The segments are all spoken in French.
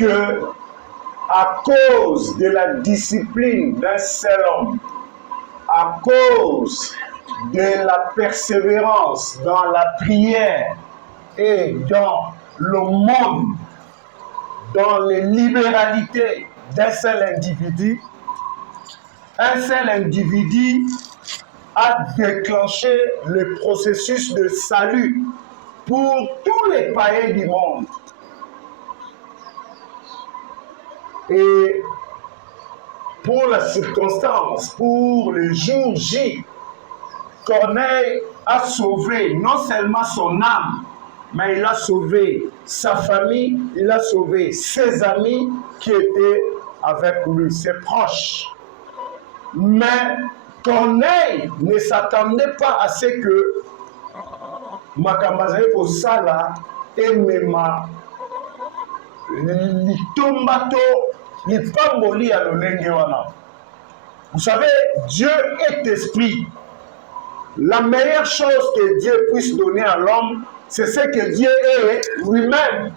que à cause de la discipline d'un seul homme, à cause de la persévérance dans la prière et dans le monde, dans les libéralités d'un seul individu a déclenché le processus de salut pour tous les païens du monde. Et pour la circonstance, pour le jour J, Corneille a sauvé non seulement son âme, mais il a sauvé sa famille, il a sauvé ses amis qui étaient avec lui, ses proches. Mais Corneille ne s'attendait pas à ce que Makambazale Kosala et Mema Litombato Lipamboli à l'Olengewana. Vous savez, Dieu est esprit. La meilleure chose que Dieu puisse donner à l'homme, c'est ce que Dieu est lui-même.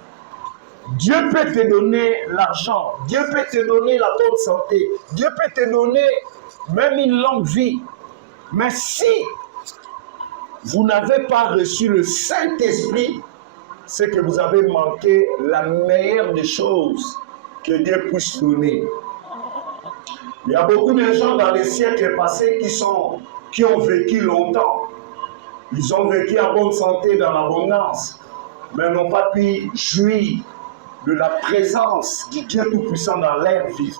Dieu peut te donner l'argent, Dieu peut te donner la bonne santé, Dieu peut te donner même une longue vie. Mais si vous n'avez pas reçu le Saint-Esprit, c'est que vous avez manqué la meilleure des choses que Dieu puisse donner. Il y a beaucoup de gens dans les siècles passés qui ont vécu longtemps. Ils ont vécu en bonne santé, dans l'abondance, mais n'ont pas pu jouir de la présence du Dieu Tout-Puissant dans leur vie.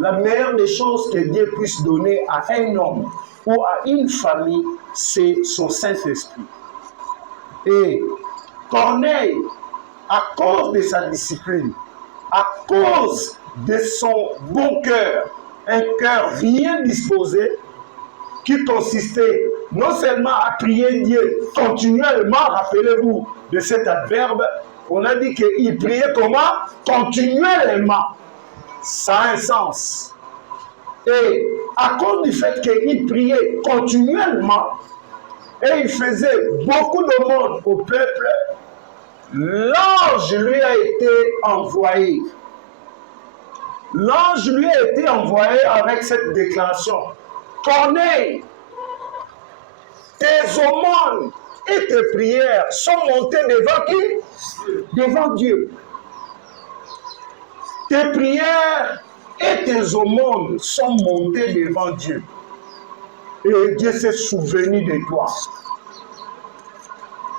La meilleure des choses que Dieu puisse donner à un homme ou à une famille, c'est son Saint-Esprit. Et Corneille, à cause de sa discipline, à cause de son bon cœur, un cœur bien disposé, qui consistait non seulement à prier Dieu continuellement, rappelez-vous de cet adverbe, on a dit qu'il priait comment? Continuellement. Ça a un sens. Et à cause du fait qu'il priait continuellement, et il faisait beaucoup de monde au peuple, l'ange lui a été envoyé. L'ange lui a été envoyé avec cette déclaration. Corneille, tes aumônes et tes prières sont montées devant qui? Devant Dieu. Tes prières et tes aumônes sont montées devant Dieu. Et Dieu s'est souvenu de toi.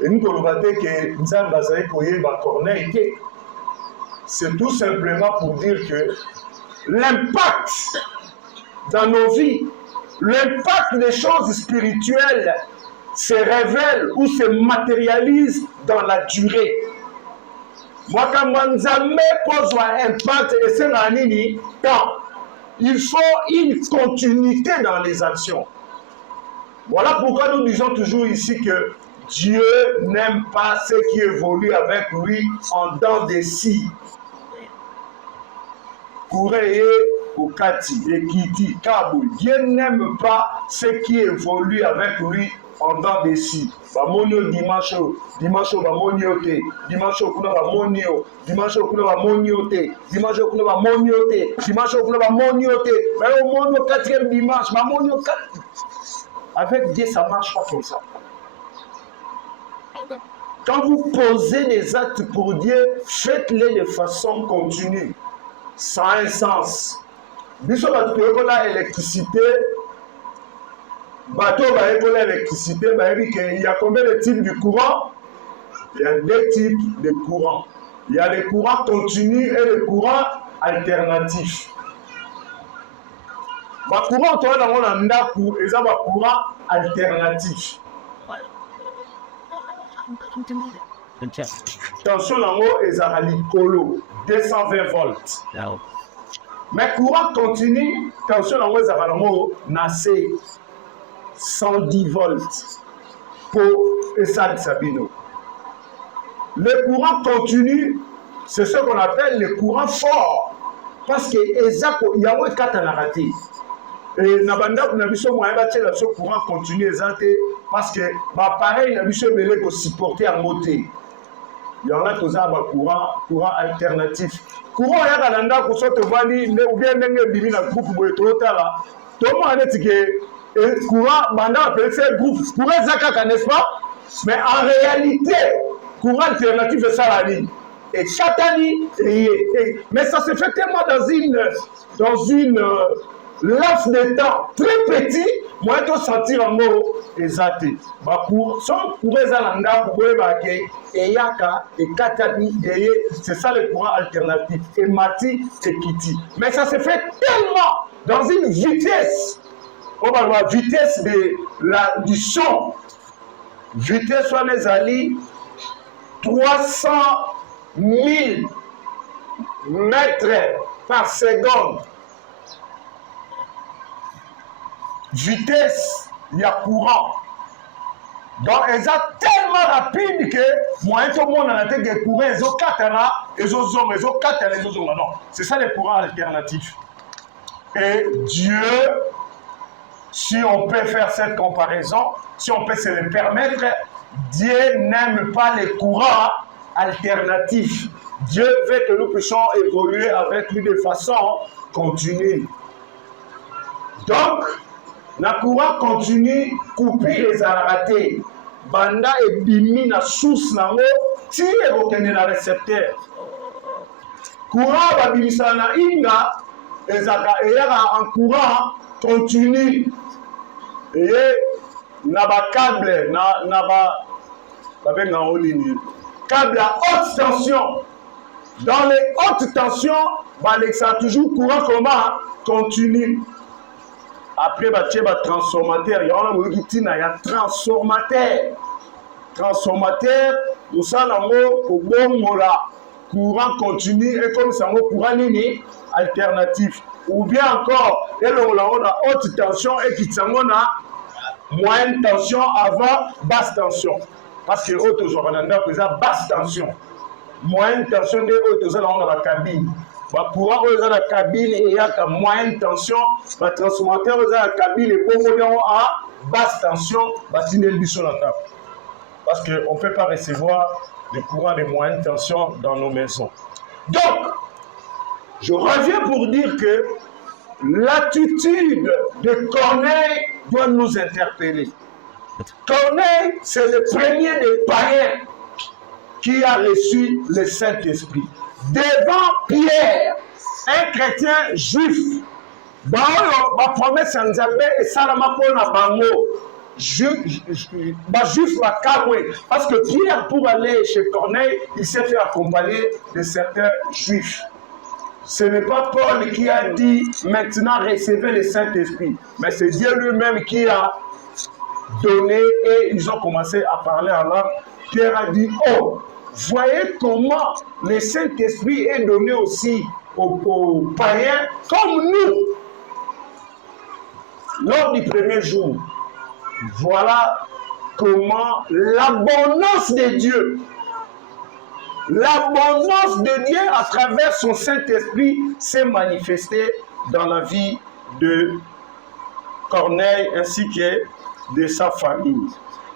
Et nous avons dit que Corneille, c'est tout simplement pour dire que l'impact dans nos vies, l'impact des choses spirituelles se révèle ou se matérialise dans la durée. Moi, quand Nzambe pose un impact, et c'est la nini, il faut une continuité dans les actions. Voilà pourquoi nous disons toujours ici que Dieu n'aime pas ceux qui évoluent avec lui en dents des scies. Koureye, Okati, Ekiti, Kabou. Dieu n'aime pas ceux qui évoluent avec lui en dents des scies. Bamonio dimanche, bamonio te, dimanche kuna bamonio, dimanche kuna bamonio te, dimanche kuna bamonio te, dimanche kuna bamonio te, mais au monde au quatrième dimanche, bamonio 4. Avec Dieu, ça ne marche pas comme ça. Quand vous posez des actes pour Dieu, faites-les de façon continue. Ça a un sens. Biso bato koyekola électricité, bato bayekola électricité, il y a combien de types de courant? Il y a deux types de courants. Il y a les courants continus et les courants alternatifs. Le courant est un courant alternatif. Tension est à l'icolo, 220 volts. Mais courant continu, tension est à l'icolo, 110 volts pour Essad Sabino. Le courant continu, c'est ce qu'on appelle le courant fort. Parce que il y a un cas à raté. Et Nabanda, on a vu ce moyen de courant continu parce que l'appareil a vu ce mêlé pour supporter à monter. il y en a tous un courant alternatif. Courant, il y a un endroit où tu vas ou bien un groupe là. Tout le monde a dit que courant, maintenant, appelle ça groupe. Courant, Zakaka, n'est-ce pas? Mais en réalité, courant alternatif, c'est ça la ligne. Et chaque année, mais ça se fait tellement dans une laps de temps très petit, moi je sentir en mot exact. Pour les Alanda, pour les Baké, et Yaka, et Katani, c'est ça le courant alternatif. Et Mati, et Kiti. Mais ça se fait tellement dans une vitesse. On va voir vitesse du son. Vitesse sur les alliés, 300 000 mètres par seconde. Vitesse, il y a courant. Donc, ils sont tellement rapides que moi, tout le monde a été des courants, ils ont 4 ans, ils ont 4 ans, ils ont non. C'est ça les courants alternatifs. Et Dieu, si on peut faire cette comparaison, si on peut se le permettre, Dieu n'aime pas les courants alternatifs. Dieu veut que nous puissions évoluer avec lui de façon continue. Donc, le courant continue, couper les arrêtés. Banda et bimi na source na ngo, tire bokende na récepteur. Courant va bimisa na inga, ezaka en courant continue. Et na ba câble na câble à haute tension. Dans les hautes tensions, ça toujours courant comment continue. Après il y a transformateur, il y a transformateur. Transformateur, nous sommes courant continu et comme ça courant ligne alternatif. Ou bien encore, on a haute tension et qui a moyenne tension avant basse tension. Parce que haute tension, basse tension. Moyenne tension de haute tension dans la cabine. Courant dans la cabine et il y a moyenne tension. Le transformateur dans la cabine et pour à basse tension, sur la table. Parce qu'on ne peut pas recevoir des courants de moyenne tension dans nos maisons. Donc, je reviens pour dire que l'attitude de Corneille doit nous interpeller. Corneille, c'est le premier des païens qui a reçu le Saint-Esprit. Devant Pierre, un chrétien juif, ma promesse en Zambé et Salama pour la bango, juif la Kaboué. Parce que Pierre, pour aller chez Corneille, il s'est fait accompagner de certains juifs. Ce n'est pas Paul qui a dit maintenant recevez le Saint-Esprit, mais c'est Dieu lui-même qui a donné et ils ont commencé à parler en langue. Pierre a dit oh, voyez comment le Saint-Esprit est donné aussi aux païens comme nous. Lors du premier jour, voilà comment l'abondance de Dieu, à travers son Saint-Esprit s'est manifestée dans la vie de Corneille ainsi que de sa famille.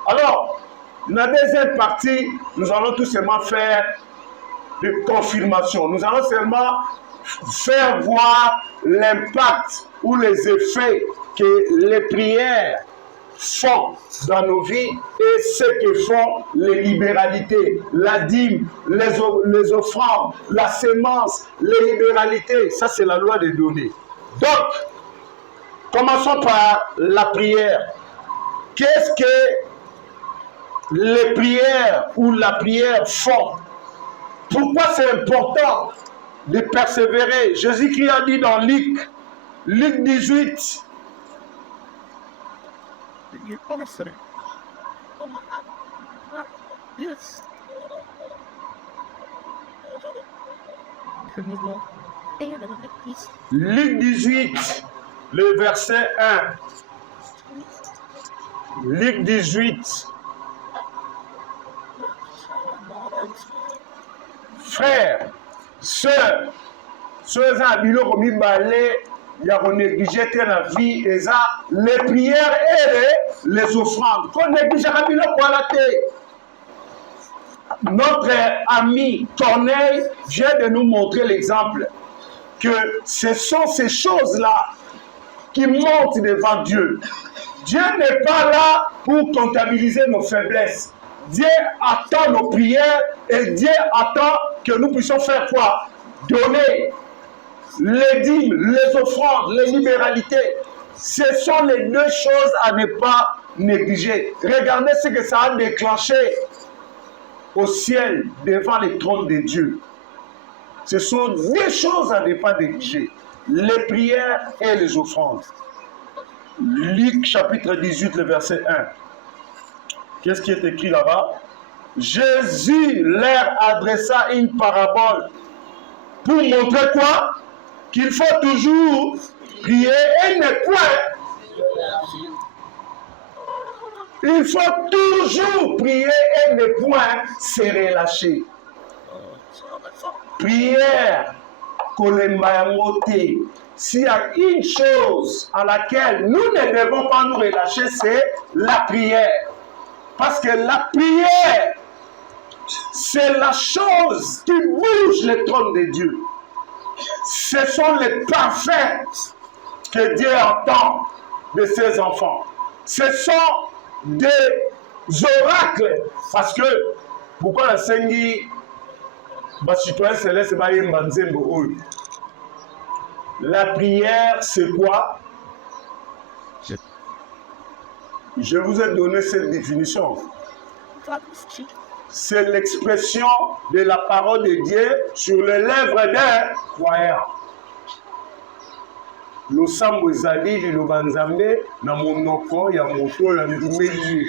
Alors, la deuxième partie, nous allons tout simplement faire de confirmation. Nous allons seulement faire voir l'impact ou les effets que les prières font dans nos vies et ce que font les libéralités, la dîme, les offrandes, la sémence, les libéralités. Ça, c'est la loi des données. Donc, commençons par la prière. Qu'est-ce que les prières ou la prière font? Pourquoi c'est important de persévérer? Jésus-Christ a dit dans Luc 18, Luc 18, le verset 1. Luc 18. Frères, sœurs, ceux à bilo comme balé, il y a négligé la vie et ça, les prières et les offrandes. Qu'on néglige à bilo pour la terre. notre ami Corneille vient de nous montrer l'exemple que ce sont ces choses-là qui montent devant Dieu. Dieu n'est pas là pour comptabiliser nos faiblesses. Dieu attend nos prières et Dieu attend que nous puissions faire quoi? Donner les dîmes, les offrandes, les libéralités. Ce sont les deux choses à ne pas négliger. Regardez ce que ça a déclenché au ciel devant le trône de Dieu. Ce sont deux choses à ne pas négliger. Les prières et les offrandes. Luc chapitre 18, le verset 1. Qu'est-ce qui est écrit là-bas? Jésus leur adressa une parabole pour montrer quoi? Qu'il faut toujours prier et ne point. Il faut toujours prier et ne point se relâcher. Prière, s'il y a une chose à laquelle nous ne devons pas nous relâcher, c'est la prière. Parce que la prière, c'est la chose qui bouge le trône de Dieu. Ce sont les parfaits que Dieu entend de ses enfants. Ce sont des oracles. Parce que, pourquoi la Sengi, la prière, c'est quoi? Je vous ai donné cette définition. C'est l'expression de la parole de Dieu sur les lèvres d'un croyant. Losambo ezali liloba nzambe na monoko ya moto ya ndumeli.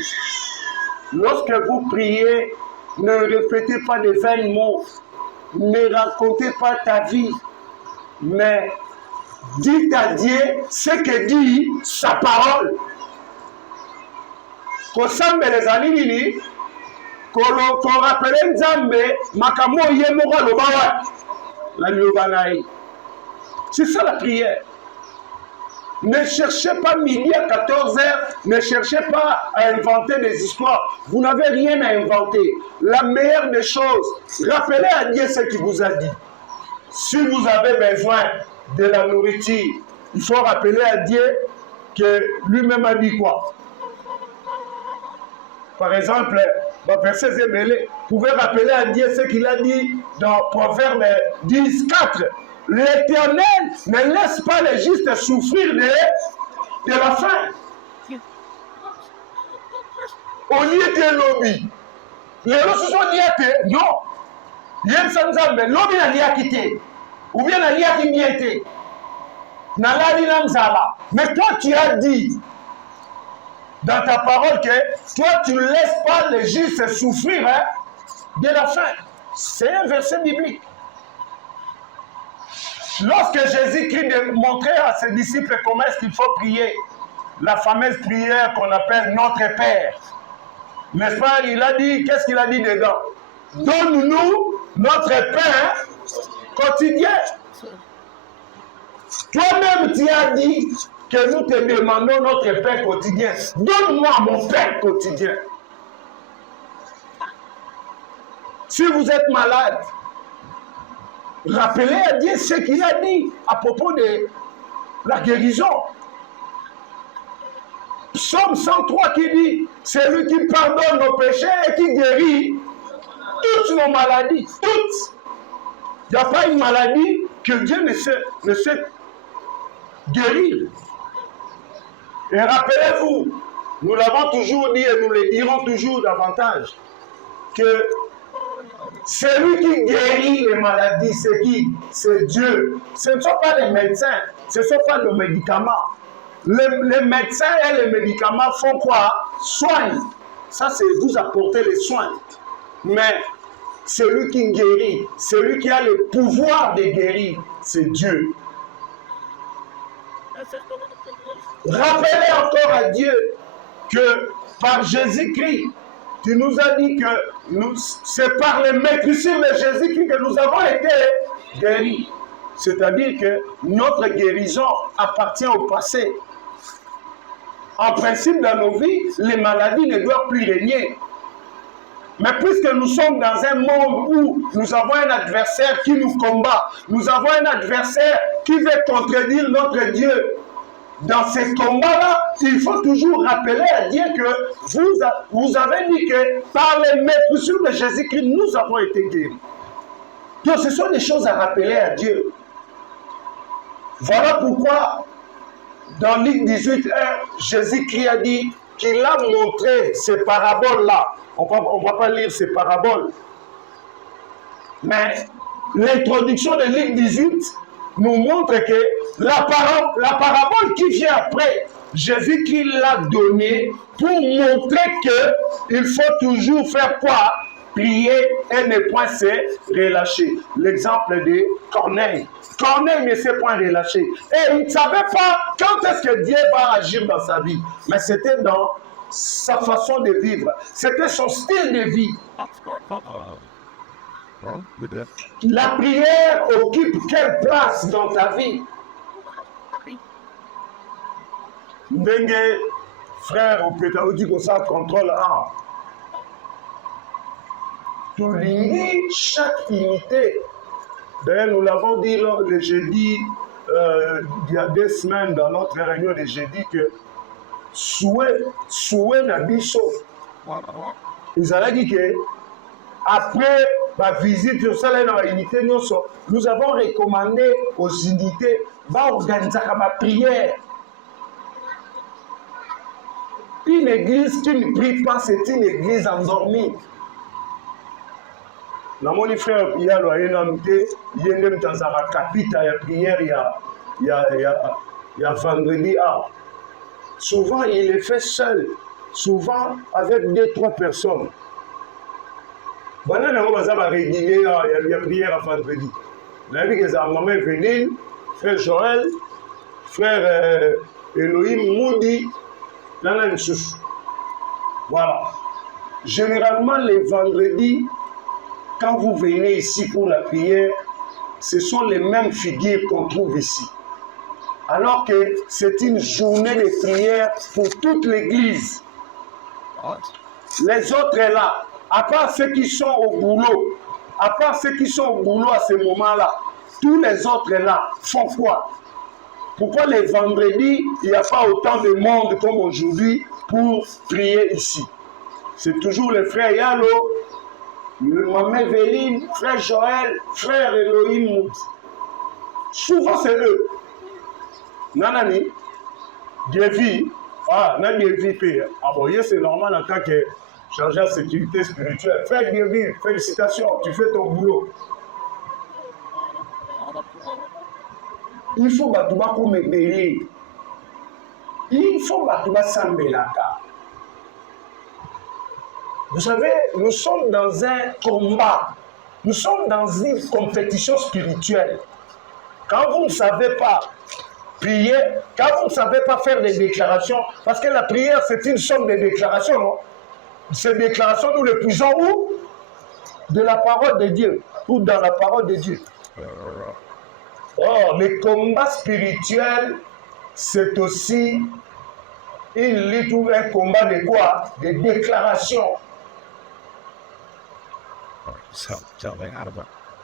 Lorsque vous priez, ne répétez pas de vains mots, ne racontez pas ta vie, mais dites à Dieu ce que dit sa parole. Kosambe ezali nini? Ko rappele nzambe makambo ye moko aloba wa la liloba na ye. C'est ça la prière. Ne cherchez pas midi à 14h, ne cherchez pas à inventer des histoires. Vous n'avez rien à inventer. La meilleure des choses, rappelez à Dieu ce qu'il vous a dit. Si vous avez besoin de la nourriture, il faut rappeler à Dieu que lui-même a dit quoi? Par exemple, verset Zébélé, vous pouvez rappeler à Dieu ce qu'il a dit dans Proverbe 10, 4. L'Éternel ne laisse pas les justes souffrir de la faim. Au lieu de lobby, les gens se sont dit non. Yen sanzambe, lobby n'a rien quitté. Ou bien n'a rien quitté. N'a rien n'zala. Mais toi, tu as dit dans ta parole que toi, tu ne laisses pas les justes souffrir de la faim. C'est un verset biblique. Lorsque Jésus-Christ montrait à ses disciples comment est-ce qu'il faut prier, la fameuse prière qu'on appelle Notre Père, n'est-ce pas? Il a dit, qu'est-ce qu'il a dit dedans? Donne-nous notre pain quotidien. Toi-même, tu as dit que nous te demandons notre pain quotidien. Donne-moi mon pain quotidien. Si vous êtes malade, rappelez à Dieu ce qu'il a dit à propos de la guérison. Psaume 103 qui dit, c'est lui qui pardonne nos péchés et qui guérit toutes nos maladies. Toutes. Il n'y a pas une maladie que Dieu ne sait guérir. Et rappelez-vous, nous l'avons toujours dit et nous le dirons toujours davantage, que celui qui guérit les maladies, c'est qui? C'est Dieu. Ce ne sont pas les médecins, ce ne sont pas nos médicaments. Les médecins et les médicaments font quoi? Soignent. Ça, c'est vous apporter les soins. Mais celui qui guérit, celui qui a le pouvoir de guérir, c'est Dieu. Rappelez encore à Dieu que par Jésus-Christ, tu nous as dit que c'est par les maîtrisures de Jésus-Christ que nous avons été guéris. C'est-à-dire que notre guérison appartient au passé. En principe, dans nos vies, les maladies ne doivent plus régner. Mais puisque nous sommes dans un monde où nous avons un adversaire qui nous combat, nous avons un adversaire qui veut contredire notre Dieu, dans ces combats-là, il faut toujours rappeler à Dieu que vous avez dit que par les meurtrissures de Jésus-Christ, nous avons été guéris. Donc ce sont des choses à rappeler à Dieu. Voilà pourquoi, dans Luc 18, Jésus-Christ a dit qu'il a montré ces paraboles-là. On ne va pas lire ces paraboles. Mais l'introduction de Luc 18 nous montre que la parabole qui vient après, Jésus-Christ l'a donnée pour montrer qu'il faut toujours faire quoi? Prier et ne point se relâcher. L'exemple de Corneille. Corneille ne s'est point relâché. Et il ne savait pas quand est-ce que Dieu va agir dans sa vie. Mais c'était dans sa façon de vivre. C'était son style de vie. La prière occupe quelle place dans ta vie? Ndenge, frère, on dit que ça contrôle A. Tu lis chaque unité. D'ailleurs, nous l'avons dit le jeudi, il y a 2 semaines, dans notre réunion de jeudi, que souhait Nabiso. Ils avaient dit que après la visite dans l'unité, nous avons recommandé aux unités d'organiser ma prière. Une église qui ne prie pas, c'est une église endormie. Mon frère, il y a une capita, il y a prière, il y a vendredi. Souvent, il est fait seul, souvent avec 2-3 personnes. Bon, il y a prière à vendredi. Maman Eveline, frère Joël, frère Elohim Moudi, voilà. Généralement, les vendredis, quand vous venez ici pour la prière, ce sont les mêmes figures qu'on trouve ici. Alors que c'est une journée de prière pour toute l'église. Les autres sont là, à part ceux qui sont au boulot, à ce moment-là, tous les autres là font quoi? Pourquoi les vendredis, il n'y a pas autant de monde comme aujourd'hui pour prier ici? C'est toujours les frères Yalo, le maman Véline, frère Joël, frère Elohim. Souvent c'est eux. Nanani, Gévi, c'est normal en tant que chargé de sécurité spirituelle. Frère Gévi, félicitations, tu fais ton boulot. Il faut que tu me bénir. Il faut que tu s'embelaka. Vous savez, nous sommes dans un combat. Nous sommes dans une compétition spirituelle. Quand vous ne savez pas prier, quand vous ne savez pas faire des déclarations, parce que la prière, c'est une somme de déclarations, non? Ces déclarations, nous les puisons où? De la parole de Dieu, ou dans la parole de Dieu. Oh, le combat spirituel, c'est aussi un combat de quoi? De déclarations.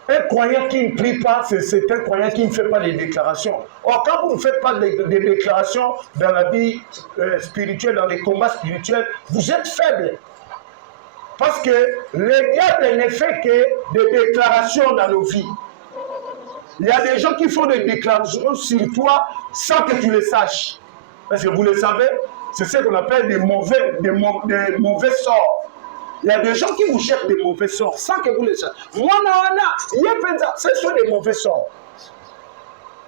Un croyant qui ne prie pas, c'est un croyant qui ne fait pas de déclarations. Or, quand vous ne faites pas de déclarations dans la vie spirituelle, dans les combats spirituels, vous êtes faible. Parce que le diable ne fait que des déclarations dans nos vies. Il y a des gens qui font des déclarations sur toi sans que tu le saches. Parce que vous le savez, c'est ce qu'on appelle des mauvais sorts. Il y a des gens qui vous jettent des mauvais sorts sans que vous le sachiez. Ce sont des mauvais sorts.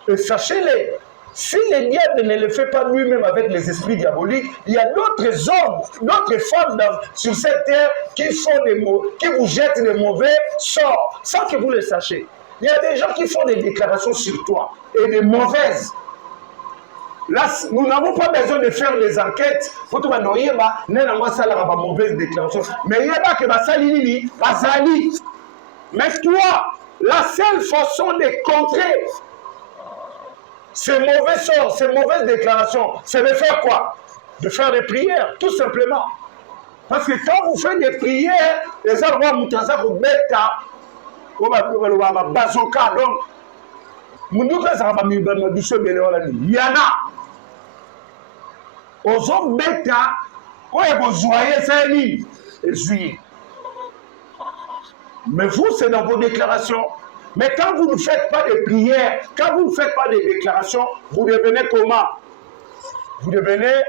Et sachez-les, si le diable ne le fait pas lui-même avec les esprits diaboliques, il y a d'autres hommes, d'autres femmes sur cette terre qui vous jettent des mauvais sorts sans que vous le sachiez. Il y a des gens qui font des déclarations sur toi et des mauvaises. Là, nous n'avons pas besoin de faire des enquêtes pour tout le monde. Mauvaise déclaration. Mais il y a que Basalini, Basali. Mais toi, la seule façon de contrer ces mauvais sorts, ces mauvaises déclarations, c'est de faire quoi? De faire des prières, tout simplement. Parce que quand vous faites des prières, les gens vont vous mettre bazoka. Donc, il y en a. Aux hommes bêta, quand vous joyez, c'est lui. Et juillet. Mais vous, c'est dans vos déclarations. Mais quand vous ne faites pas de prières, quand vous ne faites pas de déclarations, vous devenez comment? Vous devenez,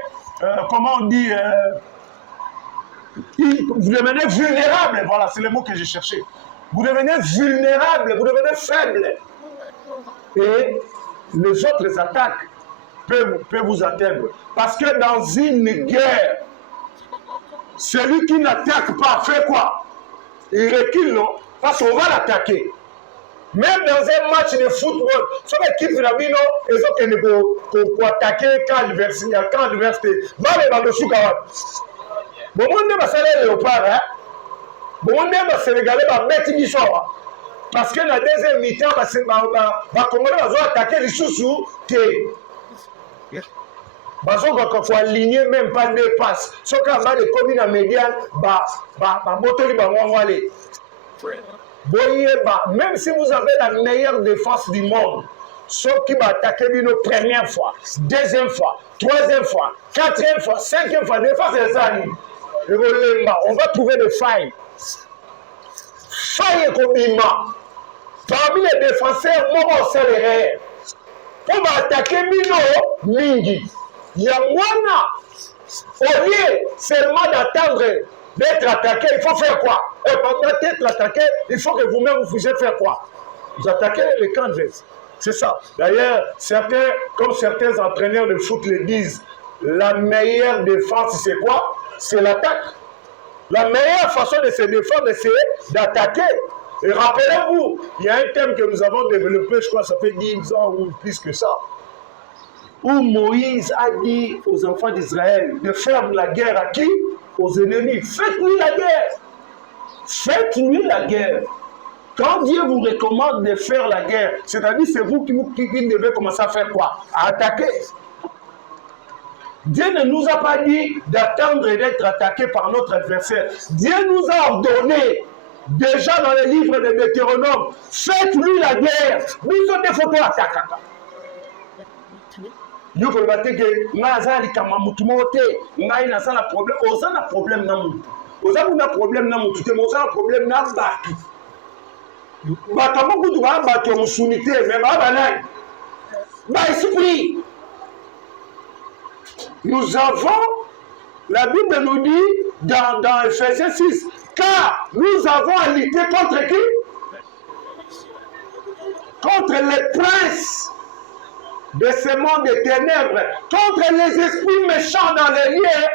comment on dit, vous devenez vulnérable. Voilà, c'est le mot que j'ai cherché. Vous devenez vulnérable, vous devenez faible. Et les autres attaques peuvent vous atteindre. Parce que dans une guerre, celui qui n'attaque pas fait quoi? Il recule, non? Parce qu'on va l'attaquer. Même dans un match de football, sur l'équipe de la Mino, ils ont attaquer quand l'adversité va aller dans le sous-caron. Bon, on va s'aller léopard, hein? Bon, on va se regarder par bête du soir. Parce que la deuxième mi-temps, va attaquer les sous-sous. Parce qu'on va aligner même pas deux passes. Sauf qu'on va les communes à médiane, même si vous avez la meilleure défense du monde, ceux qui vont attaquer une première fois, deuxième fois, troisième fois, quatrième fois, cinquième fois, défense des amis. On va trouver des failles. Failles comme parmi les défenseurs, moi, c'est les rêves. On va attaquer Mino, Mingi. Yamwana, au lieu seulement d'attendre d'être attaqué, il faut faire quoi? Et pendant d'être attaqué, il faut que vous-même vous puissiez faire quoi? Vous attaquez les camps adverses. C'est ça. D'ailleurs, comme certains entraîneurs de foot le disent, la meilleure défense, c'est quoi? C'est l'attaque. La meilleure façon de se défendre, c'est d'attaquer. Et rappelez-vous, il y a un thème que nous avons développé, je crois, ça fait 10 ans ou plus que ça, où Moïse a dit aux enfants d'Israël de faire la guerre à qui? Aux ennemis. Faites-lui la guerre. Faites-lui la guerre. Quand Dieu vous recommande de faire la guerre, c'est-à-dire c'est vous qui devez commencer à faire quoi? À attaquer. Dieu ne nous a pas dit d'attendre et d'être attaqué par notre adversaire. Dieu nous a ordonné, déjà dans les livres de Deutéronome, faites-lui la guerre. Nous sommes des photos attaquants. Nous avons dit que nous avons problème. Nous avons un problème. Nous avons un problème. Nous avons un problème. Nous avons, la Bible nous dit dans Ephésiens 6, car nous avons à lutter contre qui? Contre les princes de ce monde des ténèbres, contre les esprits méchants dans les lieux.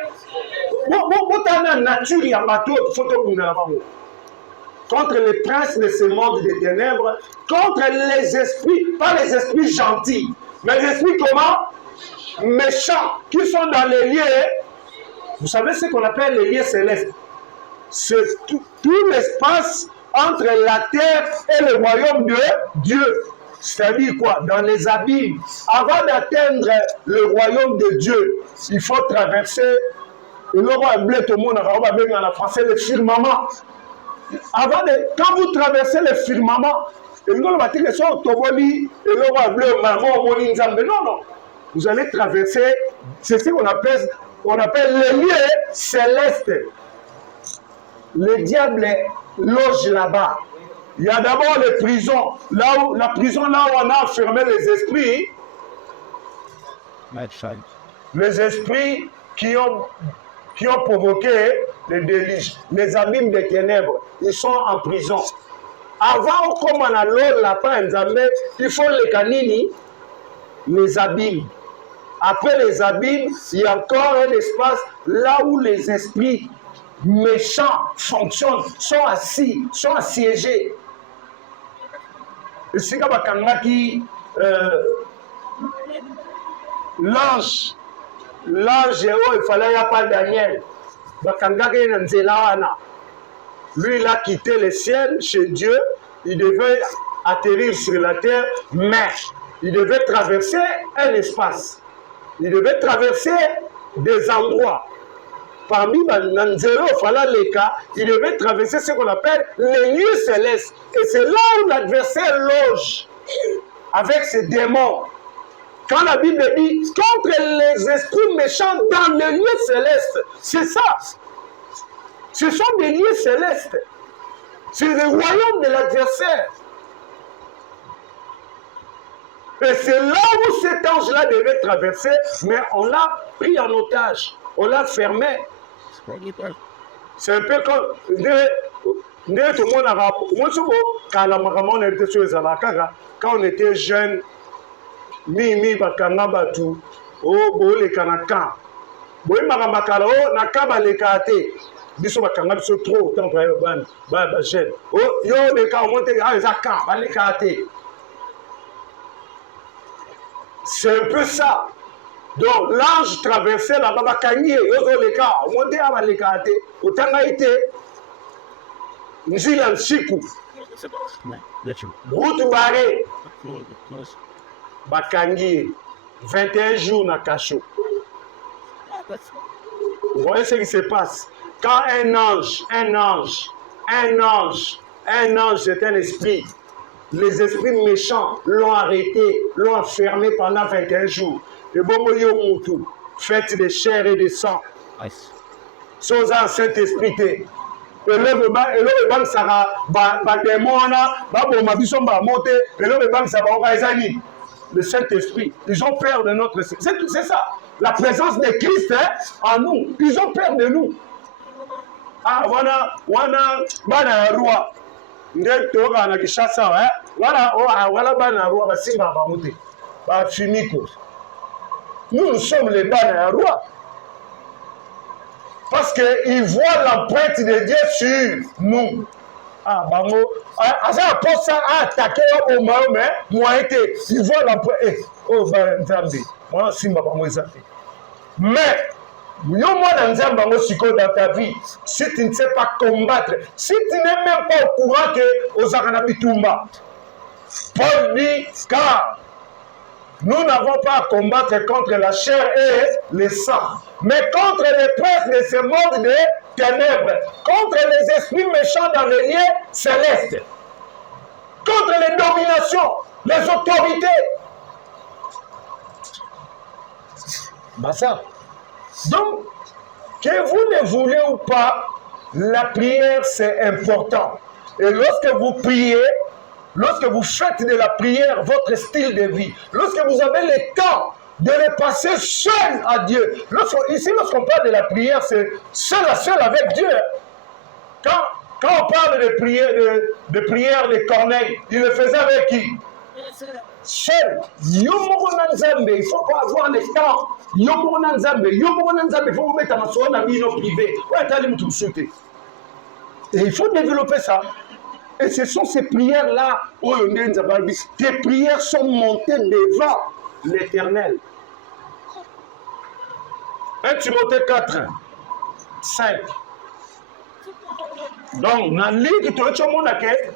Contre les princes de ce monde des ténèbres, contre les esprits, pas les esprits gentils, mais les esprits comment? Méchants, qui sont dans les lieux. Vous savez ce qu'on appelle les lieux célestes? C'est tout l'espace entre la terre et le royaume de Dieu. C'est-à-dire quoi? Dans les abîmes. Avant d'atteindre le royaume de Dieu, il faut traverser le firmament. Quand vous traversez le firmament, non. Vous allez traverser, c'est ce qu'on appelle les lieux célestes. Le diable loge là-bas. Il y a d'abord les prisons. La prison là où on a enfermé les esprits. Les esprits qui ont provoqué les déluges, les abîmes des ténèbres. Ils sont en prison. Avant, comme on a l'eau là-bas, il faut les canini, les abîmes. Après les abîmes, il y a encore un espace là où les esprits méchants fonctionnent, sont assis, sont assiégés. Ici, l'ange, il fallait pas Daniel. Lui, il a quitté le ciel chez Dieu, il devait atterrir sur la terre, mais il devait traverser un espace. Il devait traverser des endroits. parmi Nanzelo, Falaleka, il devait traverser ce qu'on appelle les lieux célestes. Et c'est là où l'adversaire loge avec ses démons. Quand la Bible dit contre les esprits méchants dans les lieux célestes, c'est ça. Ce sont des lieux célestes. C'est le royaume de l'adversaire. Et c'est là où cet ange-là devait traverser, mais on l'a pris en otage. On l'a fermé. C'est un peu comme... Quand on était jeune, mi bakanga batu o boleka na camp boyi makamba kala o na kaba leka te biso bakanga biso trop tant ba jeune o yo leka monte a za camp ba leka te. C'est un peu ça. Donc l'ange traversait la babakangi yo leka monte a ba leka te otanga ite nzila nsiku route barré Bakangi, 21 jours na cachot. Vous voyez ce qui se passe? Quand un ange, c'est un esprit. Les esprits méchants l'ont arrêté, l'ont enfermé pendant 21 jours. Le bon moyo moutou, faites de chair et de sang. Sans un Saint-Esprit. Le Saint-Esprit, ils ont peur de notre... C'est ça, la présence de Christ en nous, ils ont peur de nous. Ah, voilà, bana roi. Ndetoka na Kishasa, voilà bana roi, basimba bamuti. Ba finiko. Nous sommes les bana roi. Parce qu'ils voient l'empreinte de Dieu sur nous. Ah, bango. Ça apporte ça à attaquer au Mahomet. Moi, ils voient l'empreinte. Oh, ben, Nzambi. Moi, Simba, bango, Nzambi. Mais, dans ta vie, si tu ne sais pas combattre, si tu n'es même pas au courant que Ozarana Bitumba, Paul dit, car nous n'avons pas à combattre contre la chair et le sang, mais contre les princes de ce monde de ténèbres, contre les esprits méchants dans les lieux célestes, contre les dominations, les autorités. Bah ça. Donc, que vous ne voulez ou pas, la prière c'est important. Et lorsque vous priez, lorsque vous faites de la prière votre style de vie, lorsque vous avez le temps de le passer seul à Dieu, lorsqu'on parle de la prière, c'est seul à seul avec Dieu. Quand on parle de prière de Corneille, il le faisait avec qui? Seul. Il faut pas avoir le temps. Il faut mettre ma vie privée. Et il faut développer ça. Et ce sont ces prières-là, tes prières sont montées devant l'Éternel. 1 Timothée 4, 5. Donc, dans le livre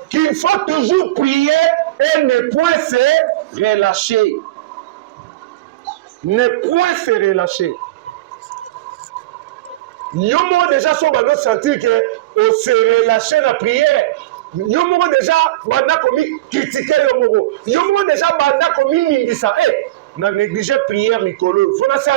qu'il faut toujours prier et ne point se relâcher. Ne point se relâcher. Nous avons déjà senti que on se relâcher la prière. Nous avons déjà critiqué le mogo. Nous avons déjà critiqué ça. On a négligé la prière, Nicolo. Il faut faire ça.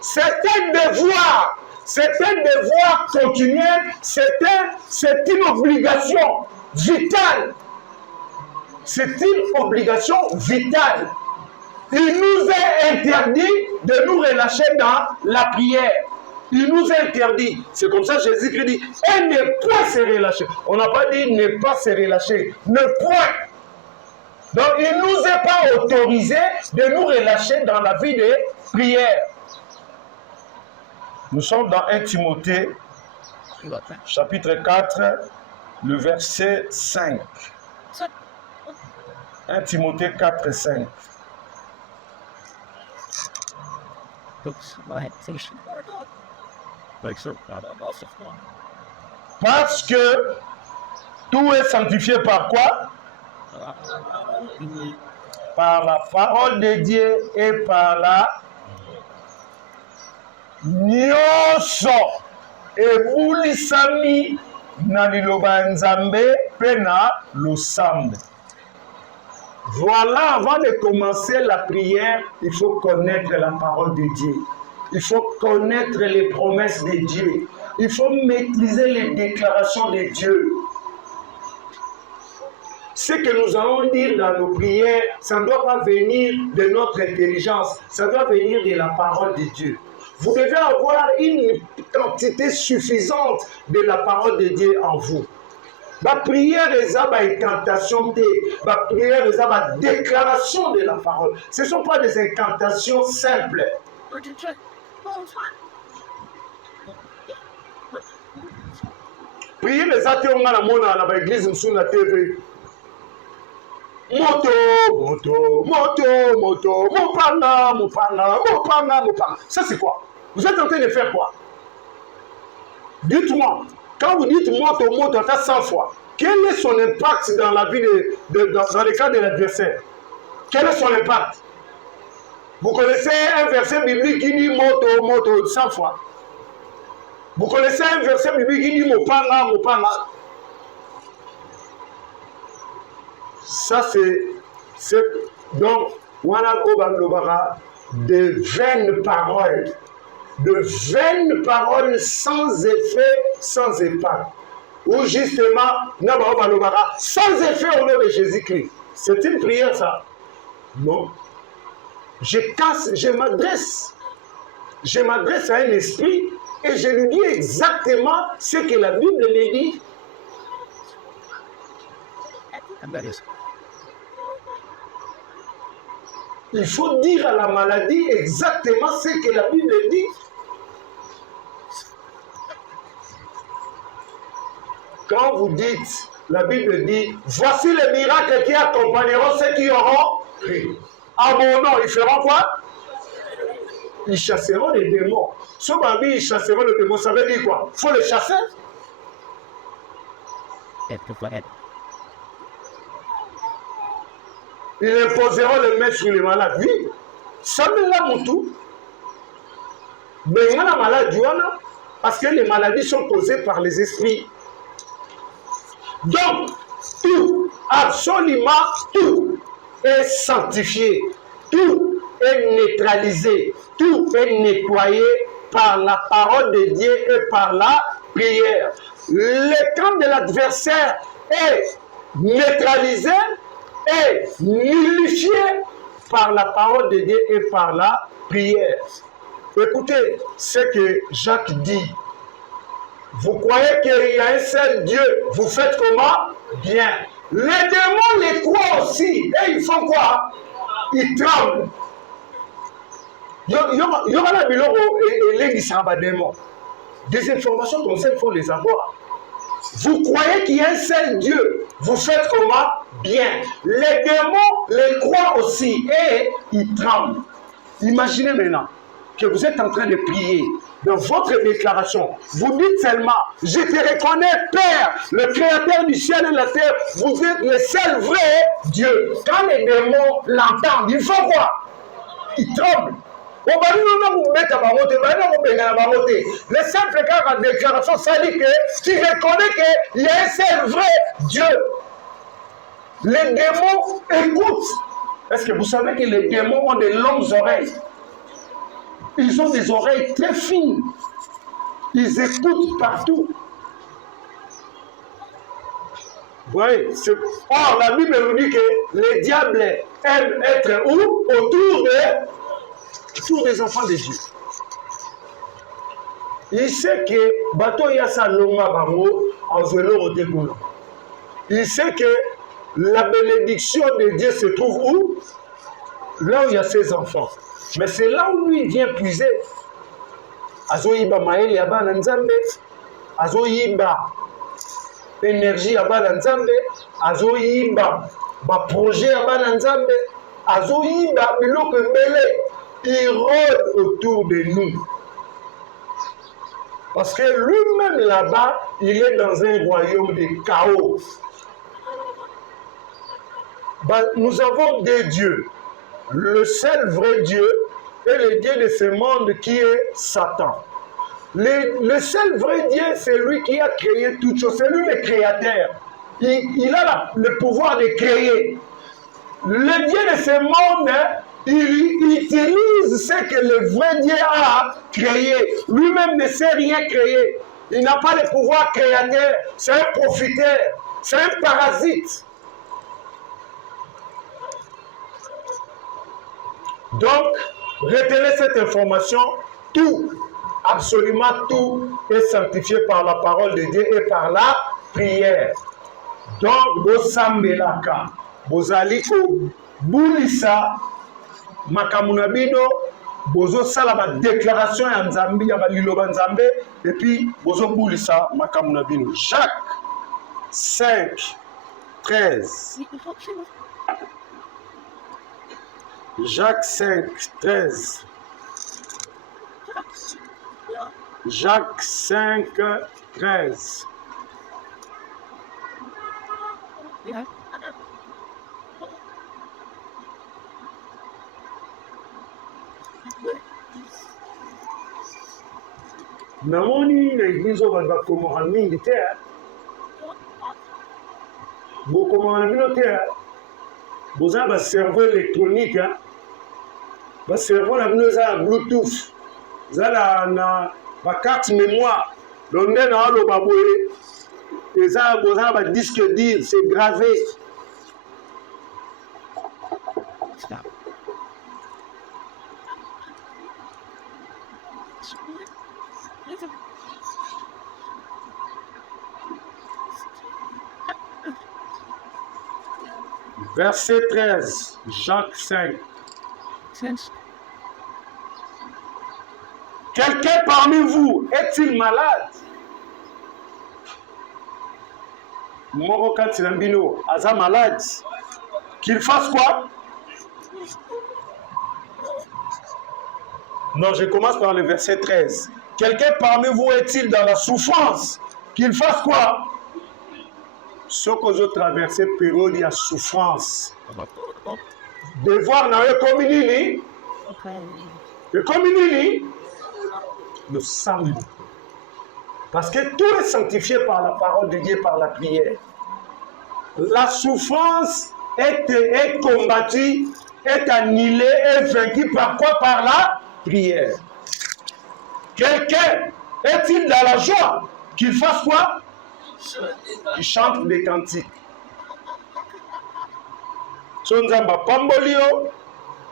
C'est un devoir. C'est un devoir continuel. C'est une obligation vitale. C'est une obligation vitale. Il nous est interdit de nous relâcher dans la prière. Il nous est interdit. C'est comme ça Jésus qui dit, et ne point se relâcher. On n'a pas dit ne pas se relâcher. Ne point. Donc il ne nous est pas autorisé de nous relâcher dans la vie de prière. Nous sommes dans 1 Timothée, chapitre 4, le verset 5. 1 Timothée 4, 5. Parce que tout est sanctifié par quoi? Par la parole de Dieu et par la nyonso ebulisami na liloba ya Nzambe pe na losambe. Voilà, avant de commencer la prière, il faut connaître la parole de Dieu. Il faut connaître les promesses de Dieu. Il faut maîtriser les déclarations de Dieu. Ce que nous allons dire dans nos prières, ça ne doit pas venir de notre intelligence, ça doit venir de la parole de Dieu. Vous devez avoir une quantité suffisante de la parole de Dieu en vous. La prière est une incantation, la prière est une déclaration de la parole. Ce ne sont pas des incantations simples. Prier les athées, on a la mona dans l'église sur la TV. Moto, moto, moto, moto, mopana, mopana, mopana, mopana. Ça c'est quoi? Vous êtes en train de faire quoi? Dites-moi, quand vous dites moto, moto, à 100 fois, quel est son impact dans la vie, dans le cas de l'adversaire? Quel est son impact? Vous connaissez un verset biblique qui dit moto, moto 100 fois. Vous connaissez un verset biblique qui dit mopana, mopana. Ça c'est donc wana obalobara de vaines paroles, sans effet, sans impact. Ou justement naba obalobara sans effet au nom de Jésus-Christ. C'est une prière ça. Non. Je m'adresse à un esprit et je lui dis exactement ce que la Bible me dit. Il faut dire à la maladie exactement ce que la Bible dit. Quand vous dites, la Bible dit, voici les miracles qui accompagneront ceux qui auront cru. À mon nom, ils feront quoi? Ils chasseront les démons. Ce babi, ils chasseront les démons, ça veut dire quoi? Il faut les chasser. Ils imposeront les mains sur les malades. Oui, ça me l'a mon tout. Mais il y a la maladie, parce que les maladies sont causées par les esprits. Donc, tout, absolument tout est sanctifié, tout est neutralisé, tout est nettoyé par la parole de Dieu et par la prière. Le camp de l'adversaire est neutralisé et nullifié par la parole de Dieu et par la prière. Écoutez ce que Jacques dit. Vous croyez qu'il y a un seul Dieu, vous faites comment? Bien. Les démons les croient aussi. Et ils font quoi? Ils tremblent. Il y aura la biloko et les démons. Des informations comme ça, il faut les avoir. Vous croyez qu'il y a un seul Dieu, vous faites comment? Bien. Les démons les croient aussi et ils tremblent. Imaginez maintenant que vous êtes en train de prier. Dans votre déclaration, vous dites seulement, je te reconnais, Père, le Créateur du ciel et de la terre, vous êtes le seul vrai Dieu. Quand les démons l'entendent, ils font quoi? Ils tremblent. Le simple cas de déclaration, ça dit que tu reconnais qu'il y a un seul vrai Dieu. Les démons écoutent. Est-ce que vous savez que les démons ont de longues oreilles? Ils ont des oreilles très fines. Ils écoutent partout. Oui, or la Bible nous dit que les diables aiment être où? Autour des enfants de Dieu. Il sait que bateau yasa longa bango en vélo au dégoût. Il sait que la bénédiction de Dieu se trouve où? Là où il y a ses enfants. Mais c'est là où lui vient puiser. Azoyiba maeli ya bana nzambe, azoyiba énergie ya bana nzambe, azoyiba ba projet ya bana nzambe, azoyiba biloko mbele. Il rôde autour de nous. Parce que lui-même là-bas, il est dans un royaume de chaos. Nous avons deux dieux. Le seul vrai Dieu et le Dieu de ce monde qui est Satan. Le seul vrai Dieu, c'est lui qui a créé toutes choses. C'est lui le créateur. Il a le pouvoir de créer. Le Dieu de ce monde, il utilise ce que le vrai Dieu a créé. Lui-même ne sait rien créer. Il n'a pas le pouvoir créateur. C'est un profiteur. C'est un parasite. Donc, retenez cette information. Tout, absolument tout, est sanctifié par la parole de Dieu et par la prière. Donc, bosambelaka, bozaliko, bulisa, makamunabino, bozo sala ba déclaration ya nzambi ya liloba nzambe et puis bozo bulisa makamunabino. Jacques 5, 13. Jacques 5, 13. Jacques 5, 13. Namoni na église oyo bato bakomaka mingi te bokomaka na bino te boza na bacerveau électronique bacerveau na bino eza na bluetooth eza na bacarte mémoire donc nde na aloba boye eza boza na badisque dur c'est gravé. Verset 13, Jacques 5. Quelqu'un parmi vous est-il malade? Moko kati na bino aza malade. Qu'il fasse quoi? Non, je commence par le verset 13. Quelqu'un parmi vous est-il dans la souffrance? Qu'il fasse quoi? Ce que je traverse période de souffrance. Devoir n'a pas communié. Le communié, le sang. Parce que tout est sanctifié par la parole de Dieu, par la prière. La souffrance est combattue, est annulée, est vaincue par quoi? Par la prière. Quelqu'un est-il dans la joie? Qu'il fasse quoi? Il chante des cantiques. Sonzamba pambolio,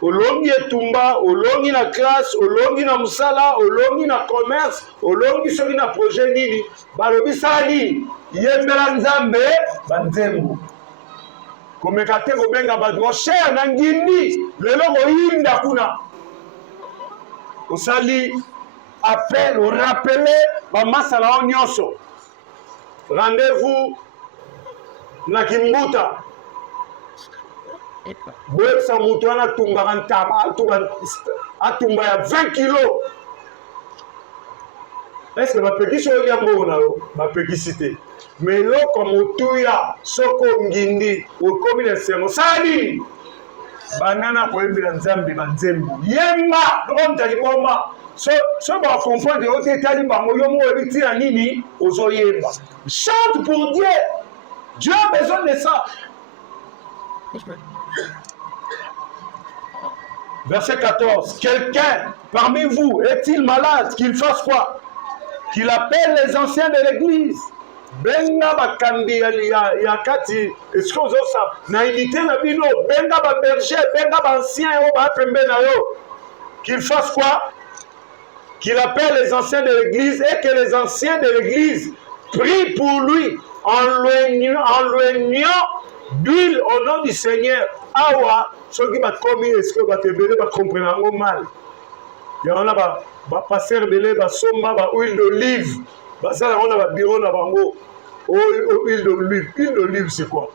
olongi etumba, olongi na classe, olongi na musala, olongi na commerce, olongi soki na projet nini, balobi sali, yembela nzambe, banzembo. Komeka te kobenga bato cher na ngindi, lelo koyinda kuna. Osali appel, o rappeler ba masala o nyonso. Rendez-vous na Kimbuta. Boyebisa moto wana atumbaka ntaba atumba ya 20 kilos. Est-ce que bapekisi oyo ya mbongo na yo bapekisi te? Mais eloko motuya soko ngindi okomi na esengo sala nini? Banana koyembela nzambe banzembo yemba lokontali bomba. So bakomprendre oyo te etali bango yo mo oyebi ntina nini ozoyemba. Chante pour Dieu. Dieu a besoin de ça. Verset 14. Quelqu'un parmi vous est-il malade? Qu'il fasse quoi? Qu'il appelle les anciens de l'église. Benga bakambi ya kati eskozo sa na unité na bino benga ba berger benga ba anciens yo ba pembe na yo. Qu'il fasse quoi? Qu'il appelle les anciens de l'église et que les anciens de l'église prient pour lui en loignant d'huile au nom du Seigneur. Awa, ceux qui battent est-ce que batebele va comprendre mal? Il y en a ba passer belé ba somba ba huile d'olive. Ba ça on a ba bureau na bango. Huile d'olive. Huile d'olive c'est quoi?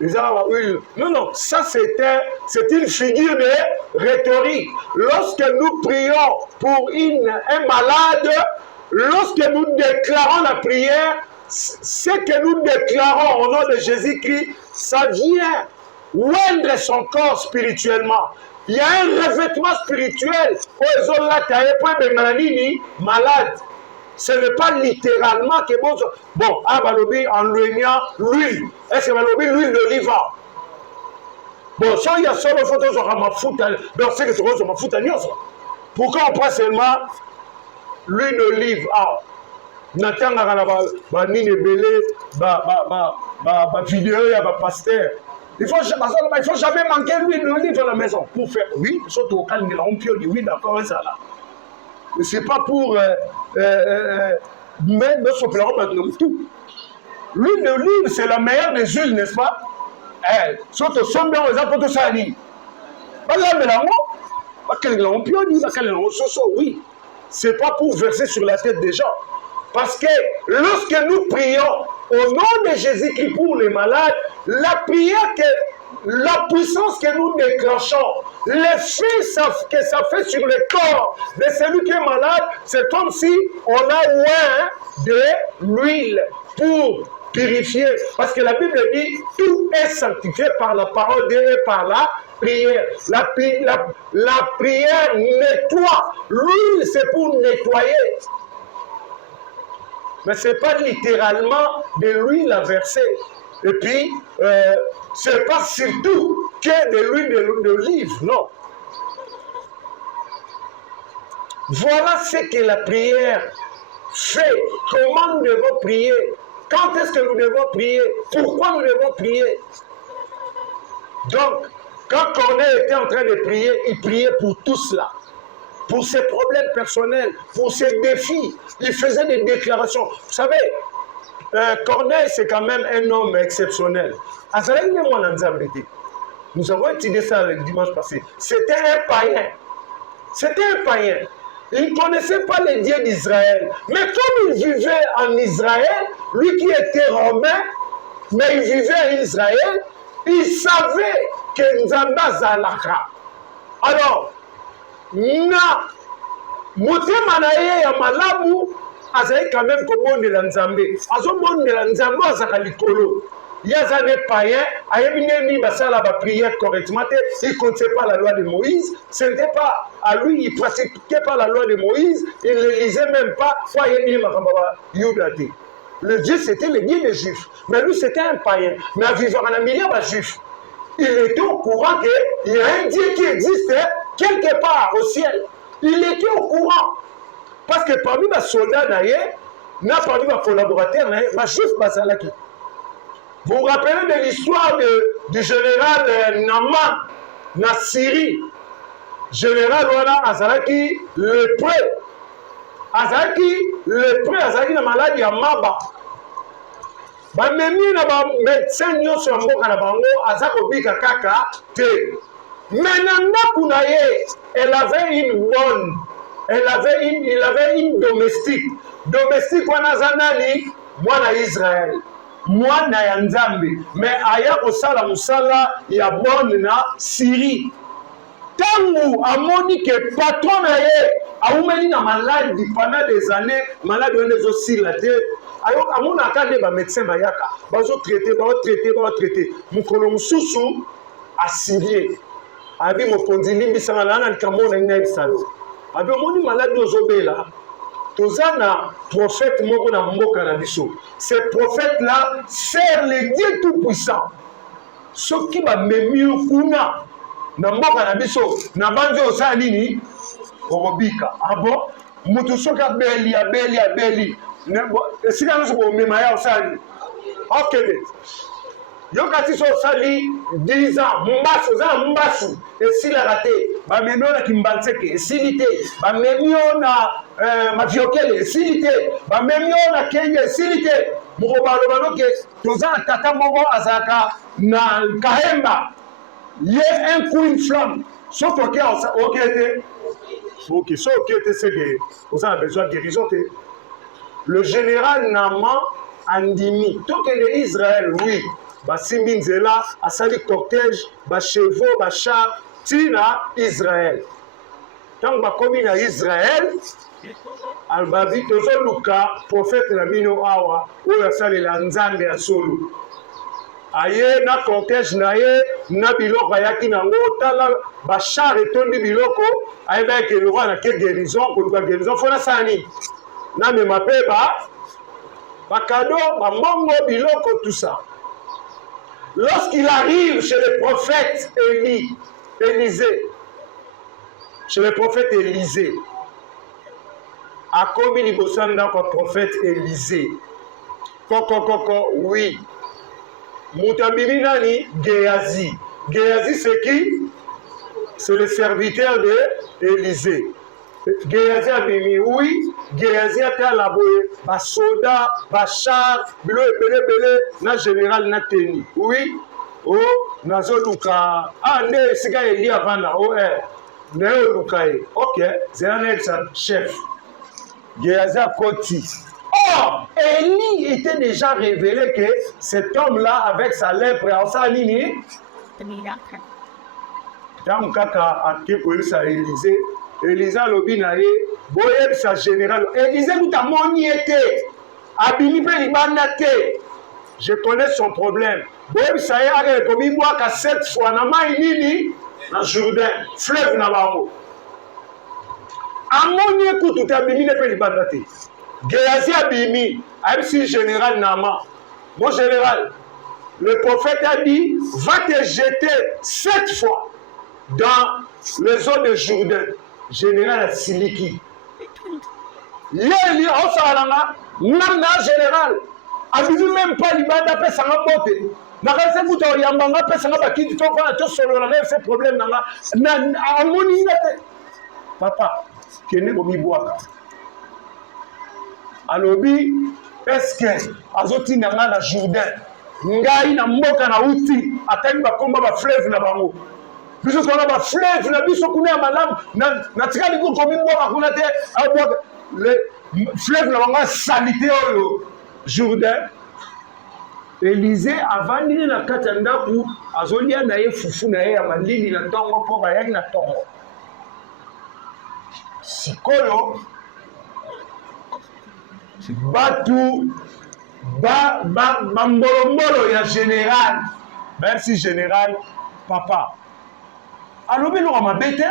Les arbres, huile. Non, ça c'est une figure de rhétorique. Lorsque nous prions pour un malade, lorsque nous déclarons la prière, ce que nous déclarons au nom de Jésus-Christ, ça vient oindre son corps spirituellement. Il y a un revêtement spirituel. Malade. Ce n'est pas littéralement que bon, en l'oignant, l'huile. Est-ce que l'huile d'olive? Bon, ça, il y a seulement photo sur ma foute. Donc, c'est que tu vois ma foute à Nyos. Pourquoi on prend seulement l'huile d'olive? Natanga na nini belé, vidéo, il y a pasteur. Il faut jamais manquer l'huile d'olive à la maison. Pour faire, oui, surtout au calme, on peut dire oui, d'accord, ça là. Mais c'est pas pour même notre plan, tout. L'huile d'olive, c'est la meilleure des huiles, n'est-ce pas? Surtout, son bien, les apôtres, ça dit. Oui, c'est pas pour verser sur la tête des gens. Parce que lorsque nous prions au nom de Jésus-Christ pour les malades, la prière, la puissance que nous déclenchons, l'effet que ça fait sur le corps de celui qui est malade, c'est comme si on a oint de l'huile pour purifier. Parce que la Bible dit, tout est sanctifié par la parole de Dieu et par la prière. La prière nettoie. L'huile, c'est pour nettoyer. Mais ce n'est pas littéralement de l'huile à verser. Et puis, ce n'est pas surtout que de l'huile d'olive, non. Voilà ce que la prière fait. Comment nous devons prier? Quand est-ce que nous devons prier? Pourquoi nous devons prier? Donc, quand Corneille était en train de prier, il priait pour tout cela. Pour ses problèmes personnels, pour ses défis. Il faisait des déclarations. Vous savez, Corneille, c'est quand même un homme exceptionnel. Nous avons étudié ça le dimanche passé. C'était un païen. C'était un païen. Il ne connaissait pas les dieux d'Israël. Mais comme il vivait en Israël, lui qui était romain, mais il vivait en Israël, il savait que Nzamba Zalaka. Alors, na motema na ye ya malamu azali quand même kobondela Nzambe azobondela Nzambe azaka likolo ye aza ne païen ayebi nini basala baprière correctement te il ne connaissait pas la loi de Moïse, ce n'était pas à lui, il ne pratiquait pas la loi de Moïse, il ne lisait même pas le Dieu c'était le Dieu des Juifs, mais lui c'était un païen, mais à vivre en un milieu de Juifs. Il était au courant qu'il y a un Dieu qui existe quelque part au ciel. Il était au courant. Parce que parmi les soldats, parmi les collaborateurs, vous vous rappelez de l'histoire du général Naman, na Syrie. Général Wana Azaraki, lépreux. Azaraki, lépreux, Azaraki, na maladie à Maba. Bamemi na ba médecin nyonso ya mboka na bango aza kobika kaka te. Mais na ndako na ye, il avait une domestique. Domestique wana aza nani? Mwana Israël. Mwana ya Nzambe. Mais aya kosala mosala ya bonne na Syrie. Tangu amoni ke patron na ye aumeli na maladie pendant des années, maladie wana ezosila te. Amon a quand même un médecin bayaka, bazo traité, mukolo mususu assyrie. Abi mokonzi limbi sangana na kamona ngai salo. Abi omoni malade ozobela. Tozana prophète moko na mboka na biso. Ce prophète là sert le Dieu tout puissant. Soki ba memi kuna na mboka na biso na banzo osala nini? Okobika. Ah bon? Mutu soka beli. Esika nyonso komema ya osali okende yokati so osali 10 ans mbasu oza na mbasu esilaka te bamemi oyo na kimbanzeke esili te bamemi oyo na maviokele esili te bamemi oyo na kenge esili te moko baloba noke toza na tata moko azalaka na kahemba ye un coup une flamme soki oke te soki oke te seke oza na besoin de guérison te. Le général Naman andimi. Donc l'Israël, oui. Basimbi Nzela, asali cortège, chevaux, char, tina Israël. Tant que na Israël, albavi tozo luka prophète na bino awa, oyo asali la Nzambe ya solo. aye na cortège na ye na biloko ayaki nango tala bachar etondi biloko ayebaki eloko na ke guérison koluka guérison fona sani na mema mpe bakado bambongo biloko tout ça. Lorsqu'il arrive chez le prophète Élisée, chez le prophète Élisée, à combien il bosse dans le prophète Élisée? Koko, oui. Moutambimi nani Géasi. Géasi c'est qui? C'est le serviteur de Élisée. Géasi abimi, oui. Géasi a été à la boue. Ba soda, ba char, bilo belé, na général na teni. Oui. Oh, nazo luka. Ah, ne, sika eli avana. Oh, ne luka. Ok, c'est un ex-chef. Géasi a koti. Or, Élie était déjà révélé que cet homme-là, avec sa lèpre, en sa ligne, dans le cas à Élysée, Élysée a lobby naïe, boyeb sa général. Élysée nous a moniété, abimi libanaté. Je connais son problème. Boyeb sa ya a commis moi qu'à 7 fois na maïlini, na Jourdain, fleuve na bamo. Amonié koutou abimi ne peut libanaté. Géasi abimi, MC général Nama. Mon général, le prophète a dit, va te jeter 7 fois dans les eaux de Jourdain. Général Siliki. Yéli, on s'arranga, nana général. Abimi même pas libanda pe sanga bote. Nakase kuta yambanga pe sanga bakiti to fa to solo na ce problème nanga. Na amoni ngate. Papa, kene ko mi boaka. Alobi est-ce que azotinda nga na Jourdain ngai na mboka na uti atani bakomba ba fleuve na bango biso kona ba fleuve na biso kuna ya malamu na tikali ko komi mboka kuna te aboka le fleuve na bango salité oyo Jourdain. Élisée avandi na kati ya ndaku azolia na ye fufu na ye ya malili na ntongo mpo bayaki na ntongo sikoyo batu bambolombolo ya général. Merci général papa. Alobi no mabete.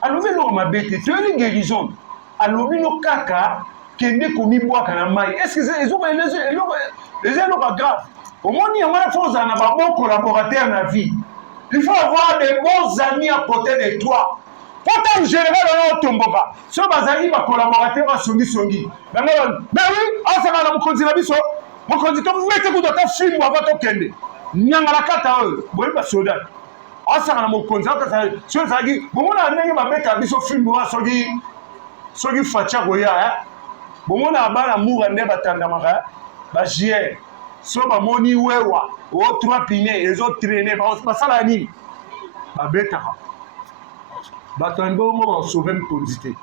Alobi no mabete. Tu as une guérison. Alobi no kaka kende komi boaka na mai. Est-ce que c'est les gens grave? Au moins il y a faut en avoir bon collaborateur dans la vie. Il faut avoir des bons amis à côté de toi. Pourtant, général, on a tomboka. Si on a un collaborateur à Songi. Mais oui, on s'est rendu compte de la vie. Mon conducteur, vous mettez vous dans un film ou avant ton kende. Nyangala kata eux. Vous voyez pas soldat. On s'est rendu compte de la vie. Si on a dit, bon, on a un mec à biso film ou à Songi Fatia Goya. Bon, on a un amour à Neba Tandamara. Bah, j'ai. Si on a moni wewa. Ou trois pinés, les autres traînés. On se passe à la nuit. Bah, bêta. Batango va sauver une politique.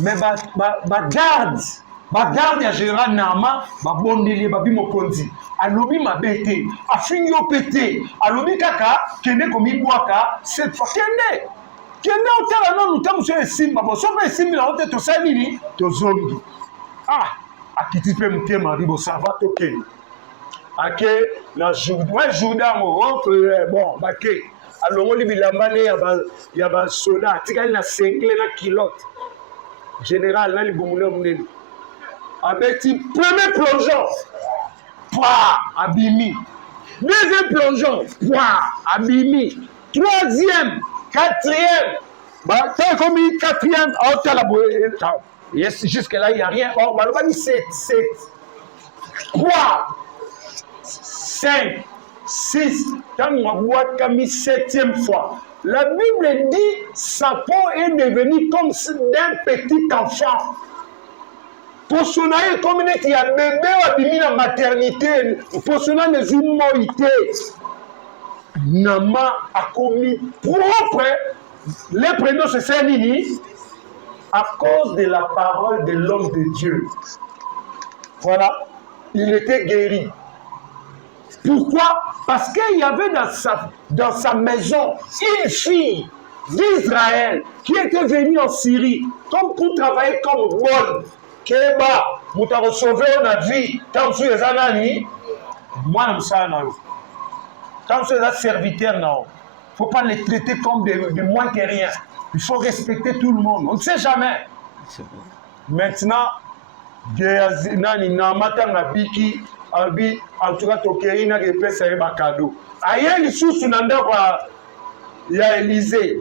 Mais garde ya général Nama, bondeli babi mokonzi. Alobi mabete, afini yo pété. Alobi kaka kende komi boaka cette fois kende. Kende otala non utamu so esimba bo so ba esimbi na ote to salini to zongi. Ah, akiti pe mutema ribo ça va to kende. Ake na Jourdain bon baké. Alors, on y a un soldat, il y a un cinglé, un kilote. Général, là, il y a avec le premier plongeon, pouah, abimi. Deuxième plongeon, pouah, abimi. Troisième, quatrième. Bah, t'as commis quatrième, oh, t'as la bouée. Jusque-là, il n'y a rien. Oh, bah, on va dire 7. 3, 5. 6, quand on voit comme 7e fois. La Bible dit Sapon est devenu comme d'un petit enfant. Pour son aïe, comme il y a bébé abîmé la maternité, pour son aïe, les humorités. Nama a commis propre les prénoms c'est Saint-Lini à cause de la parole de l'homme de Dieu. Voilà, il était guéri. Pourquoi? Parce qu'il y avait dans sa maison une fille d'Israël qui était venue en Syrie comme pour travailler comme rôle. Keba, vous t'avez sauvé la vie, tant que les années, Moi, ça, quand vous êtes un serviteur, il ne faut pas les traiter comme de moins que rien. Il faut respecter tout le monde. On ne sait jamais. Maintenant, nani na matanga biki abi en tout cas tokei na pesa ye bakado aye lisusu na ndako ya Élysée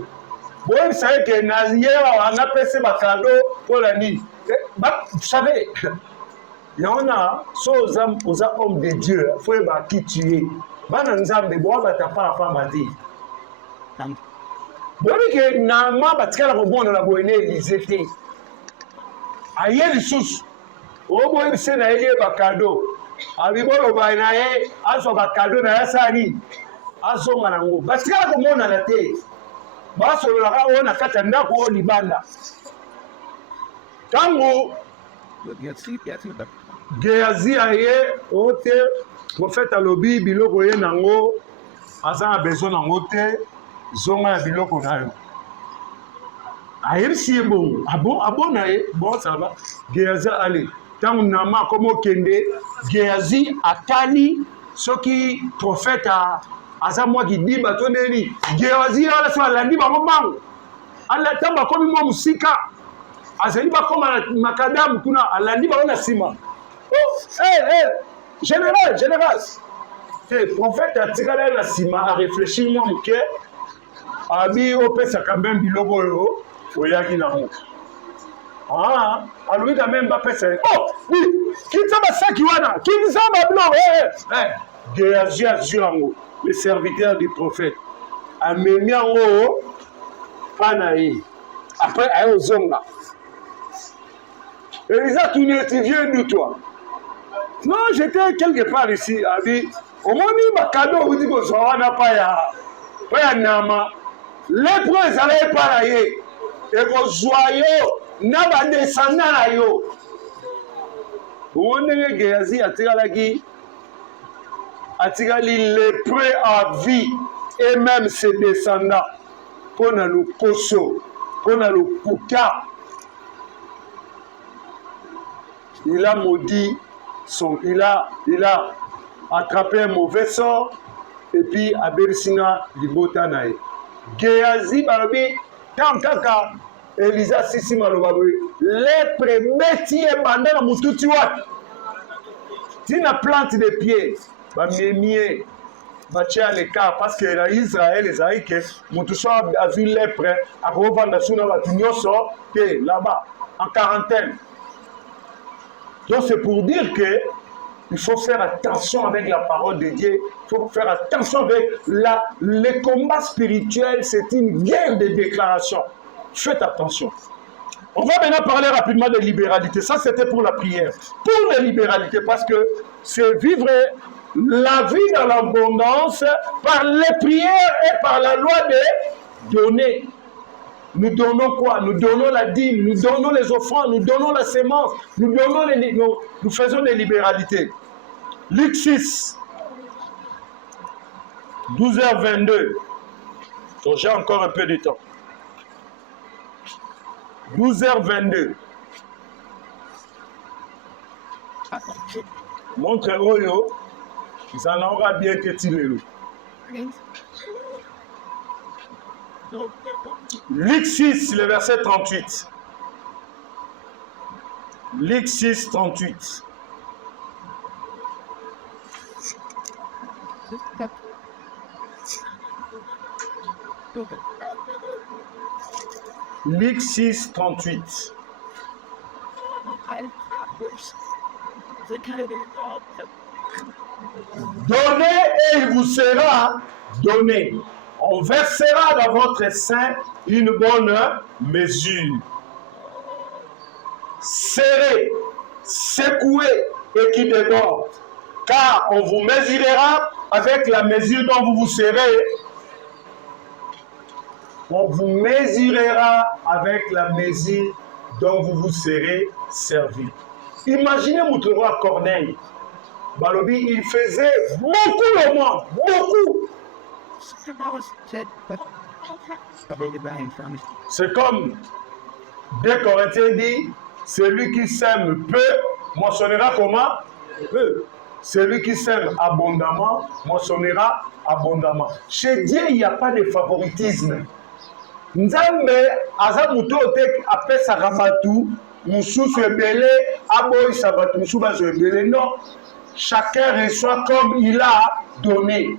boye savez que na yewa na pesa bakado pour la nuit vous savez il y en a aux hommes de Dieu faut ba qui tuer bana nzambe bo ba ta pa famba ti boye que na ma batikala ko bona la boye na Élysée te aye lisusu obo ibise na elie bakado abibolo ba na ye aso bakado na yasani aso manango basikala ko mona na te baso la ka ona kata ndako libanda tango Géasi aye ote prophète alobi biloko ye nango asa besoin nango te zonga ya biloko nayo ayebisi ye bongo abo na ye bon ça va Géasi allez tant nama comme kende Géasi atali soki prophète aza moi qui dit batoneli Géasi ala so alandi ba mobango ala tamba komi mo musika azali ba koma makadamu kuna alandi ba na sima général le prophète atikala na sima a réfléchir moi muke abi opesa quand même biloko yo oyaki nango alobi quand même bapesa oui kita basaki wana kinza babilo Géasi azwi yango le serviteur du prophète amemi yango pana ye après aye ozonga Elisa tu viens d'où toi? Non, j'étais quelque part ici abi omoni bakado udi kozwa wana pa ya nama lepro ezala epa na ye ekozwa yo na badescendant na yo ondenge Géasi atikali lépreux à vie et même ses descendants pour na lukoso pour na lukuta il a maudit il a attrapé un mauvais sort et puis aberisina libota na ye Géasi balobi tant kaka Elisa sisi maloba boye lèpre meti ebanda na mututi wapi tina plante de pied bamemie batie à l'écart parce que na Israël ezali ke mutu so azwi lèpre akovanda suna bato nyonso te là-bas en quarantaine. Donc c'est pour dire que il faut faire attention avec la parole de Dieu, il faut faire attention avec le combat spirituel, c'est une guerre de déclaration. Faites attention. On va maintenant parler rapidement de libéralité. Ça, c'était pour la prière. Pour la libéralité, parce que c'est vivre la vie dans l'abondance par les prières et par la loi de donner. Nous donnons quoi? Nous donnons la dîme, nous donnons les offrandes, nous donnons la sémence, nous faisons des libéralités. Luc 6, 12h22. Donc j'ai encore un peu de temps. 12h22. Montre Oyo, ça n'aura bien que Tilelo. Luc 6, le verset 38. Luc 6, 38. Luc 6, 38. Donnez et il vous sera donné. On versera dans votre sein une bonne mesure. Serré, secoué et qui déborde. Car on vous mesurera avec la mesure dont vous vous serrez. On vous mesurera avec la mesure dont vous vous serez servi. Imaginez votre roi Corneille. Balobi, il faisait beaucoup au monde, beaucoup. C'est comme 2 Corinthiens dit, celui qui sème peu moissonnera comment? Peu. celui qui sème abondamment moissonnera abondamment. Chez Dieu, il n'y a pas de favoritisme. Nzambe aza muto te apesaka batu mususu ebele aboyisa batu mususu bazo ebele. Non, chacun reçoit comme il a donné.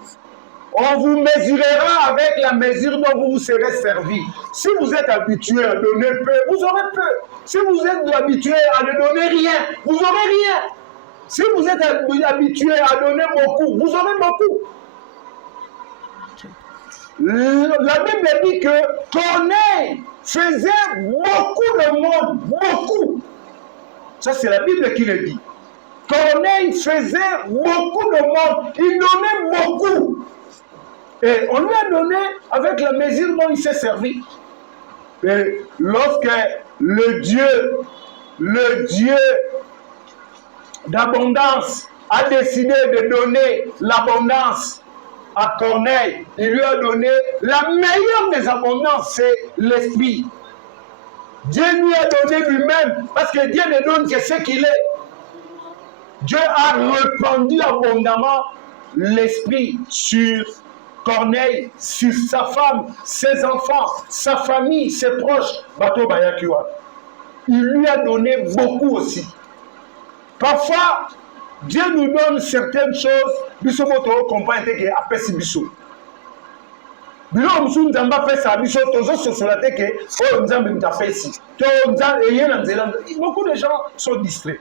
On vous mesurera avec la mesure dont vous vous serez servi. Si vous êtes habitué à donner peu, vous aurez peu. Si vous êtes habitué à ne donner rien, vous aurez rien. Si vous êtes habitué à donner beaucoup, vous aurez beaucoup. La Bible dit que Corneille faisait beaucoup de monde, beaucoup. Ça, c'est la Bible qui le dit. Corneille faisait beaucoup de monde, il donnait beaucoup. Et on lui a donné avec la mesure dont il s'est servi. Et lorsque le Dieu d'abondance a décidé de donner l'abondance à Corneille, il lui a donné la meilleure des abondances, c'est l'esprit. Dieu lui a donné lui-même, parce que Dieu ne donne que ce qu'il est. Dieu a répandu abondamment l'esprit sur Corneille, sur sa femme, ses enfants, sa famille, ses proches. Bato Bayakiwa. Il lui a donné beaucoup aussi. Parfois, Dieu nous donne certaines choses, bisomoto comprend que apesi biso. Bilo musu nzamba pesa biso tozo sosolate que oh nzambe mtapesi. To nzambe yena nzela. Beaucoup de gens sont distraits.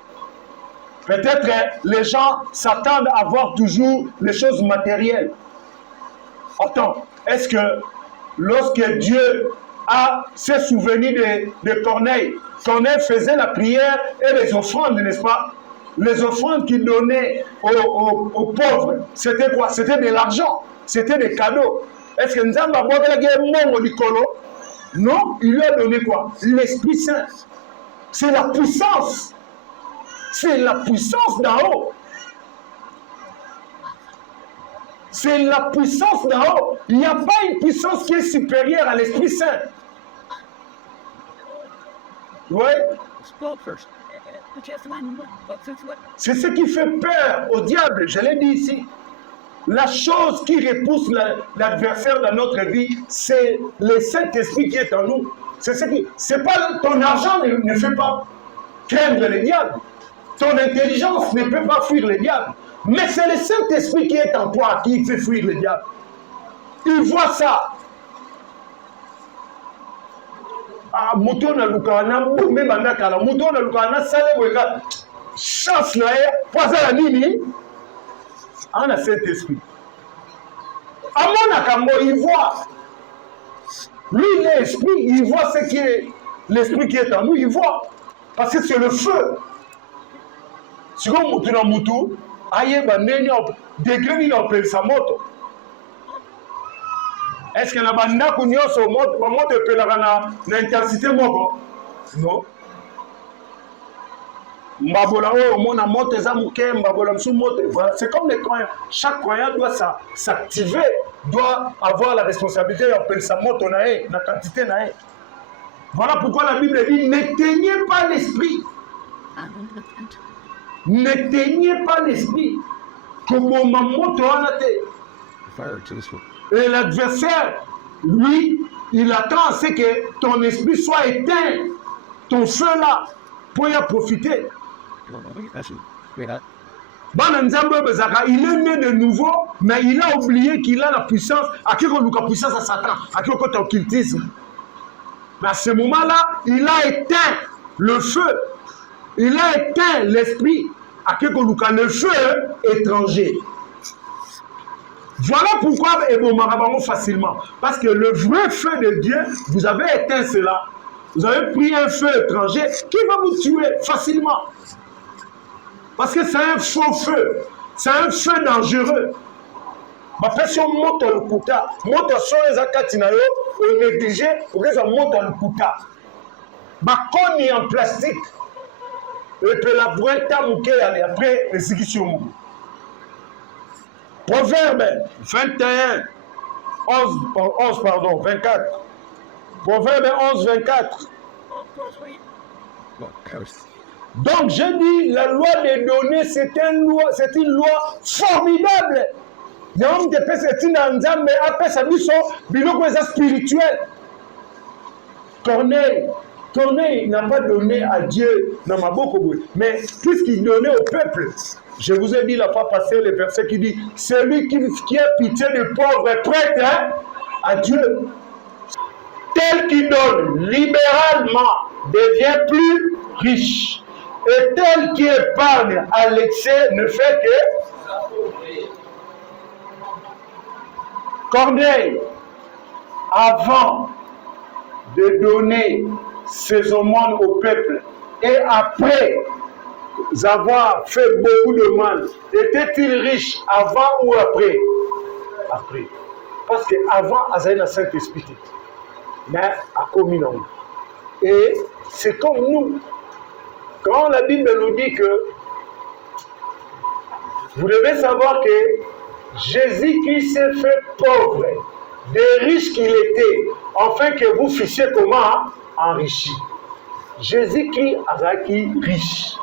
Peut-être les gens s'attendent à voir toujours les choses matérielles. Attends, est-ce que lorsque Dieu s'est souvenu de Corneille, Corneille faisait la prière et les offrandes, n'est-ce pas? Les offrandes qu'il donnait aux pauvres, c'était quoi? C'était de l'argent, c'était des cadeaux. Est-ce que Nzamba non, il lui a donné quoi? L'Esprit Saint. C'est la puissance. C'est la puissance d'en haut. C'est la puissance d'en haut. Il n'y a pas une puissance qui est supérieure à l'Esprit Saint. Oui. C'est ce qui fait peur au diable, je l'ai dit ici. La chose qui repousse l'adversaire dans notre vie, c'est le Saint-Esprit qui est en nous. C'est pas ton argent ne fait pas craindre le diable. Ton intelligence ne peut pas fuir le diable. Mais c'est le Saint-Esprit qui est en toi qui fait fuir le diable. Il voit ça. Moto na lukana bombe bandaka la moto na lukana sale boyka chance na ye poza la nini ana Saint-Esprit. Amona kambo il voit. Lui l'esprit, il voit ce qui est l'esprit qui est en nous, il voit parce que c'est le feu. Si on monte dans moto, aïe bandeni degré ni on peut sa moto. Est-ce que la banda kunyo so moto peut la intensité moko? Non. Mbabola o mona moto za muke mbabola sous moto. Voilà, c'est comme les croyants. Chaque croyant doit s'activer, doit avoir la responsabilité d'appeler sa moto nae, la quantité nae. Voilà pourquoi la Bible dit n'éteignez pas l'esprit. N'éteignez pas l'esprit. Comme ma moto en a été. Et l'adversaire, lui, il attend à ce que ton esprit soit éteint, ton feu là, pour y profiter. Il est né de nouveau, mais il a oublié qu'il a la puissance, à qui on a la puissance à Satan, à qui on a l'occultisme. Mais à ce moment-là, il a éteint le feu, il a éteint l'esprit, à qui on a le feu étranger. Voilà pourquoi Ebomarabamo facilement. Parce que le vrai feu de Dieu, vous avez éteint cela. Vous avez pris un feu étranger qui va vous tuer facilement. Parce que c'est un faux feu. C'est un feu dangereux. Ma pression monte le kuta. Monte sur les akatinayo, négligé, ou les monte le kuta. Ma conne en plastique. Et puis la boîte mouké après l'exécution. Proverbe 21, 11, pardon, 24. Proverbe 11, 24. Donc je dis, la loi des données, c'est une loi formidable. Il y a un des personnes mais après ça dit son bilan spirituel. Corneille n'a pas donné à Dieu dans ma bouche, mais tout ce qu'il donnait au peuple. Je vous ai dit la fois passée le verset qui dit, celui qui a pitié des pauvres est prêt à Dieu. Tel qui donne libéralement devient plus riche. Et tel qui épargne à l'excès ne fait que... Corneille, avant de donner ses aumônes au peuple, et après avoir fait beaucoup de mal, était-il riche avant ou après? Après. Parce qu'avant, il y avait un Saint-Esprit. Mais à commis non. Et c'est comme nous. Quand la Bible nous dit que vous devez savoir que Jésus-Christ s'est fait pauvre, des riches qu'il était, afin que vous fussiez comment enrichi. Jésus-Christ a été riche.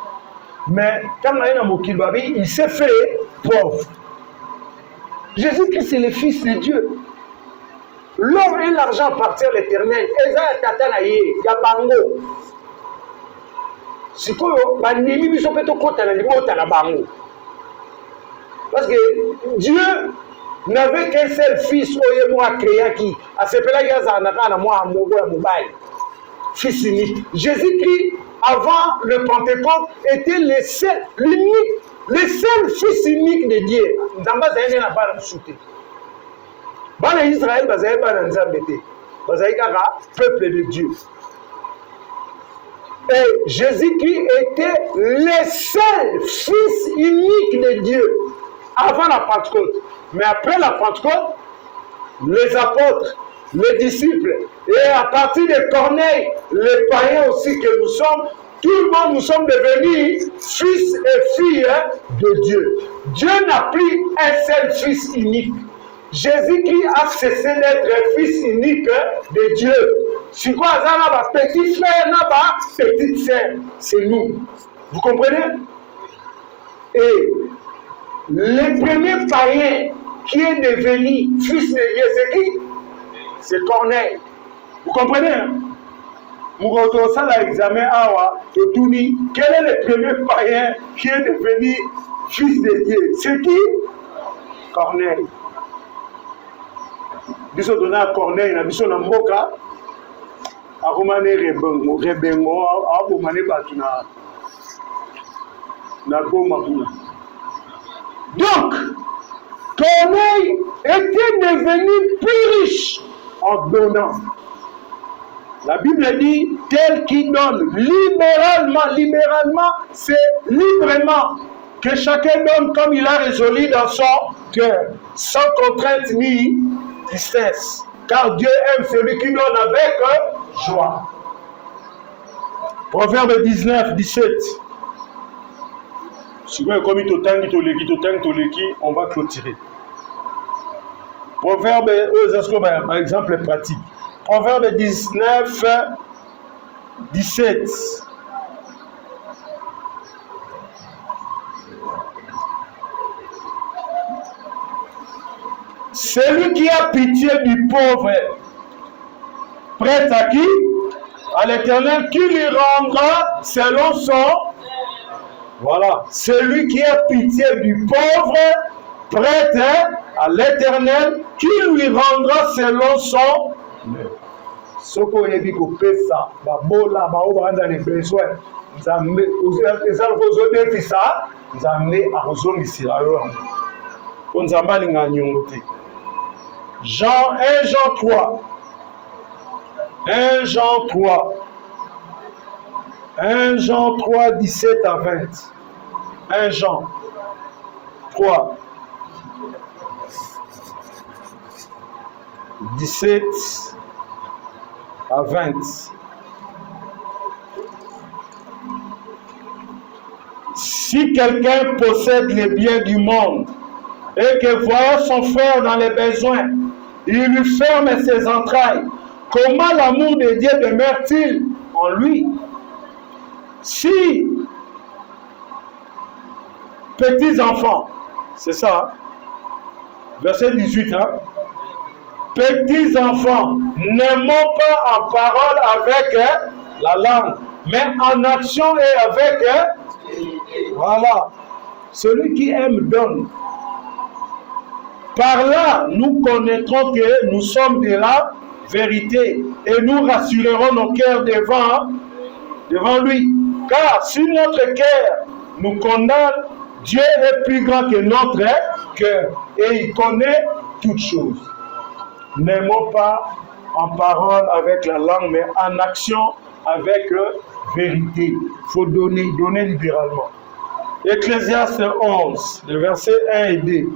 Mais quand il s'est fait pauvre. Jésus-Christ c'est le Fils de Dieu. L'or et l'argent appartiennent à l'Éternel. Eza tatana ye, ya bango. Sikoyo, banimi biso peto kota na libota na bango. Parce que Dieu n'avait qu'un seul fils, Oye moi créé qui a ce pela yaza na moi amogo ya mobile. Fils unique. Jésus-Christ avant le Pentecôte était le seul, l'unique, le seul fils unique de Dieu. Dans base à n'a pas shooté. Bana Israël bazaye bana nzambete. Bazaye kaka peuple de Dieu. Et Jésus-Christ était le seul fils unique de Dieu avant la Pentecôte. Mais après la Pentecôte, les apôtres, les disciples, et à partir de Corneille, les païens aussi que nous sommes, tout le monde nous sommes devenus fils et filles de Dieu. Dieu n'a plus un seul fils unique. Jésus-Christ a cessé d'être fils unique de Dieu. Si quoi, ça petit frère, petite sœur, c'est nous. Vous comprenez? Et le premier païen qui est devenu fils de Dieu, c'est qui? C'est Corneille. Vous comprenez? Mouroto, ça l'examen Awa, Totouni, quel est le premier païen qui est devenu fils de Dieu? C'est qui? Corneille. Biso donné à Corneille, na biso na mboka, akomane rebengo, abomane batu na goma kuna. Donc, Corneille était devenu plus riche en donnant. La Bible dit, tel qui donne libéralement, c'est librement, que chacun donne comme il a résolu dans son cœur, sans contrainte ni tristesse, car Dieu aime celui qui donne avec joie. Proverbe 19, 17. Si vous avez on va clôturer. Proverbe, par exemple, pratique. Proverbe 19, 17. Celui qui a pitié du pauvre, prête à qui? À l'Éternel, qui lui rendra selon son... Voilà. Celui qui a pitié du pauvre, prête à l'Éternel, qui lui rendra selon son... Soko yebi ko pesa, ba bola, ba obanda les besoins. Nzambe, ezal kozo defisa, nzambe akozo misira yo. Nzamba linga nyongo te. Jean 1 Jean 3. 1 Jean 3. 1 Jean 3, 17 à 20. 1 Jean 3. 17 à 20. Si quelqu'un possède les biens du monde et que voyant son frère dans les besoins, il lui ferme ses entrailles, comment l'amour de Dieu demeure-t-il en lui? Si petits enfants, c'est ça, verset 18, hein? Petits enfants, n'aimons pas en parole avec la langue, mais en action et avec voilà. Celui qui aime donne. Par là, nous connaîtrons que nous sommes de la vérité et nous rassurerons nos cœurs devant lui. Car si notre cœur nous condamne, Dieu est plus grand que notre cœur et il connaît toutes choses. N'aimons pas en parole avec la langue, mais en action avec vérité. Il faut donner libéralement. Ecclésiaste 11, le verset 1 et 2.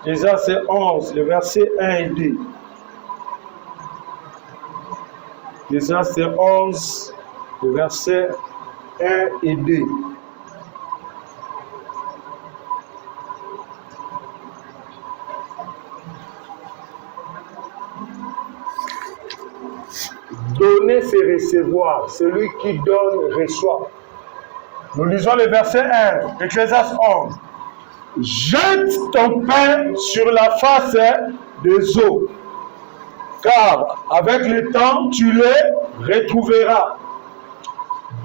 Ecclésiaste 11, le verset 1 et 2. Ecclésiaste 11, le verset 1 et 2. Donner, c'est recevoir. Celui qui donne, reçoit. Nous lisons le verset 1, Ecclésiaste 11. Jette ton pain sur la face des eaux, car avec le temps, tu les retrouveras.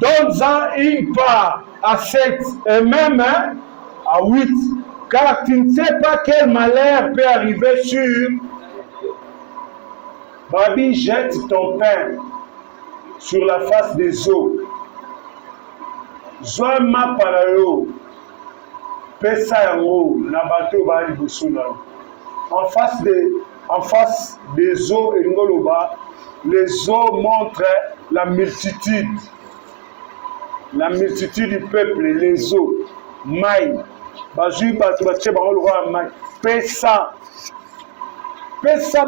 Donne-en une part à 7 et même à 8, car tu ne sais pas quel malheur peut arriver sur. Babi, jette ton pain sur la face des eaux. Zwa mapa na yo pesa yango na bato ba liboso na en face des eaux et ngoloba, les eaux montrent la multitude du peuple, les eaux mai bazui bato batie bango lokwa mai pesa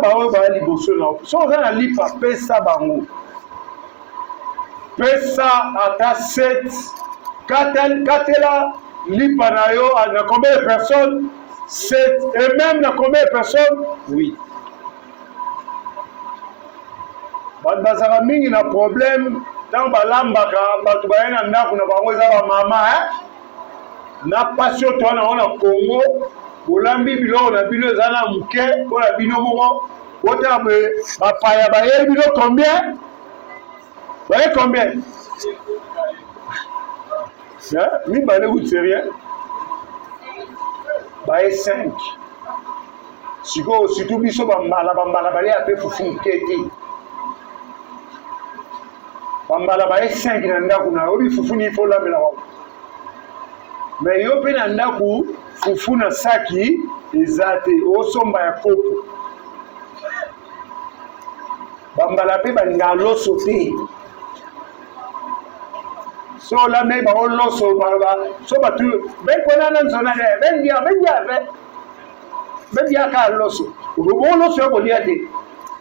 bango ba liboso na so oza na lipa pesa bango pesa ata 7 katela lipa na yo na combien de personnes 7 et même na combien de personnes 8. Bato bazaka mingi na problème ntango balambaka bato baye na ndako na bango eza bamama na pasi oyo toa nango na Congo olambi biloko na bino eza na moke mpo na bino moko otala bapaya baye bino combien baye combien mibale kutu c'est rien baye 5 sikoyo surtout biso bambala balia mpe fufu moke te bambala baye 5 na ndako na obi fufu ni ifo olambela wako me yo mpe na ndako fufu na saki eza te osomba ya kopo bambala mpe balinga loso te so olambeli bango loso so batu bekwenana nzona te bendiaka loso bongo loso ya kolia te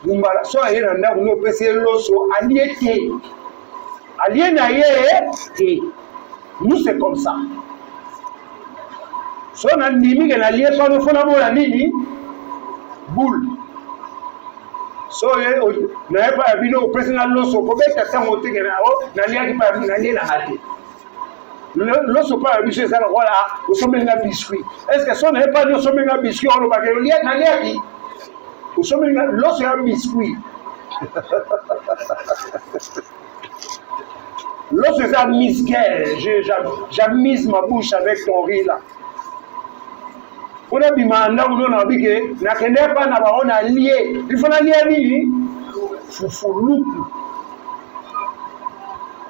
bumbala so aye na ndako ni opesi ye loso alie te alie na ye te nous c'est comme ça so na ndimi ke na lie pano fona mona nini boule so ye na ye pa ya bino opesi nga loso kobeta ntango oteke na liaki pa na lie na nga te loso pa ya biso eza lokola osombeli nga biscuit est ce que so na ye pa ni osombeli nga biscuit olobaka na liaki osombeli nga loso ya biscuit lorsque ça mise j'amise ma bouche avec ton riz là. On a bimanda on a dit que na kende pa na ba on a lié. Il faut na lié nini? Fufuluku.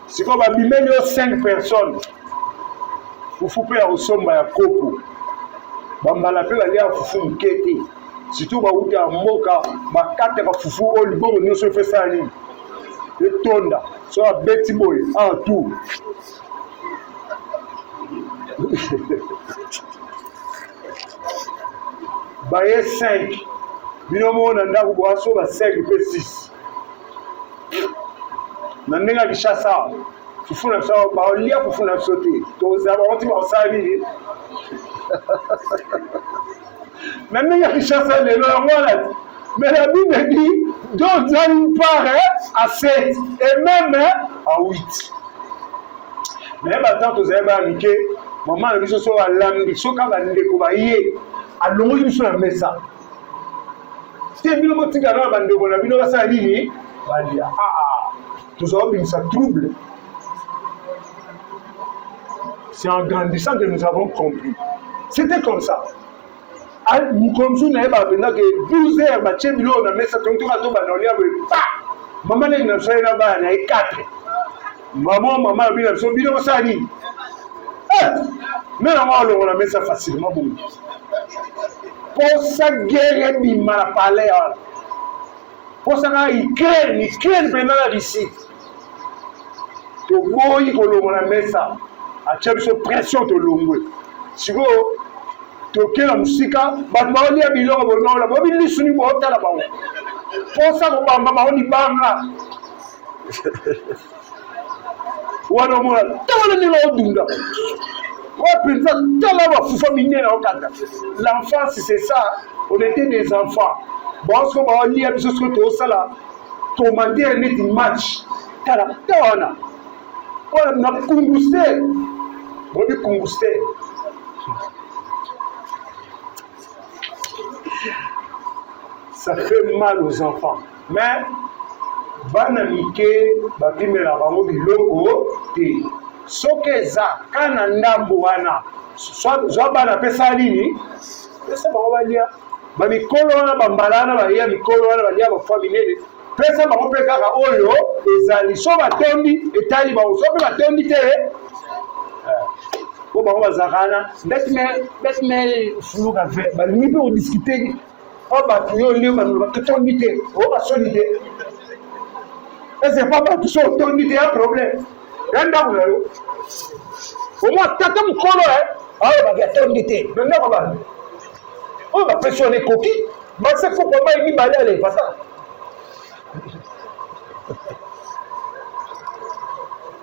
C'est comme ba bimeli 5 personnes. Fufu pe ya osomba ya kopo. Bambala pe ba lié fufu nkete. Surtout ba uta mboka ba kate ba fufu o libongo nyoso fe ça nini? Etonda. So a beti boy en tout. Baye 5. Binomo na ndako kwa so ba 5 pe 6. Na ndenga kishasa. Fufuna so ba olia fufuna sote. To za ba oti ba osali. Na ndenga kishasa le lo ngona. Mais la Bible dit, donne une part à 7 et même à 8. Mais maintenant, tu as dit maman, nous sommes à l'âme, so ka bande ko ba ye alongo biso na mesa te bino motika na bande ko na bino basa nini balia tous hommes ça trouble. C'est en grandissant que nous avons compris. C'était comme ça. Nous comme ça na ba benda que 12 heures ba che bilo na mesa to to ba na olia ba maman ne na so na ba na 4 maman bino so bino basa nini mais on a mis ça facilement pour ça guerre bi mal parler pour ça il crée pendant ici to boyi ko lo na mesa a chebso pression to longwe siko to kela musika but ba oli abilo bo no la bo bi lisuni bo tala ba pour ça ko bamba ma oni banga wana mo tawala ni lo dunga. L'enfance, c'est ça. On était des enfants. Bon, ce qu'on va lire, c'est ce que tu as ça là. Ton mandat est un match. On a congousté. On a congousté. Ça fait mal aux enfants. Mais, banamike, bapimela bango biloko, soke za kana ndambo wana zwa bana pesa nini pesa bango balia bamikolo wana bambalana balia mikolo wana balia bafwa minene pesa bango mpe kaka oyo ezali so batondi etali bango so mpe batondi te po bango bazakana betme fuluka ve balingi mpe odiskute o bato yo lio banolo batotondi te o basoni te ese pa bato so otondi te un problème yanda unayo omo tata mukolo ayo bagatondi te nenda ko ba o ba pressionner koki ba se ko ba ni balale pata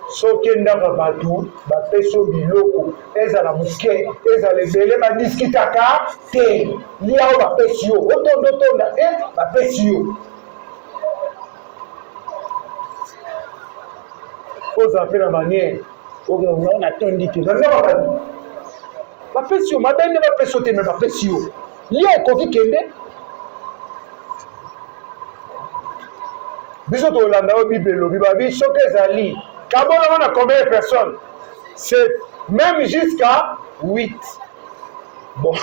so kenda ba batu ba peso biloko ezala muke ezala ebele ba diskitaka te liao ba pesio otondo tonda ba pesio aux affaires manière on a tondi que ba pesio mabende ba peso te me ba pesio lié koki kende biso to landa o bibelo biba biso kezali kabona on a combien de personnes c'est même jusqu'à 8 bon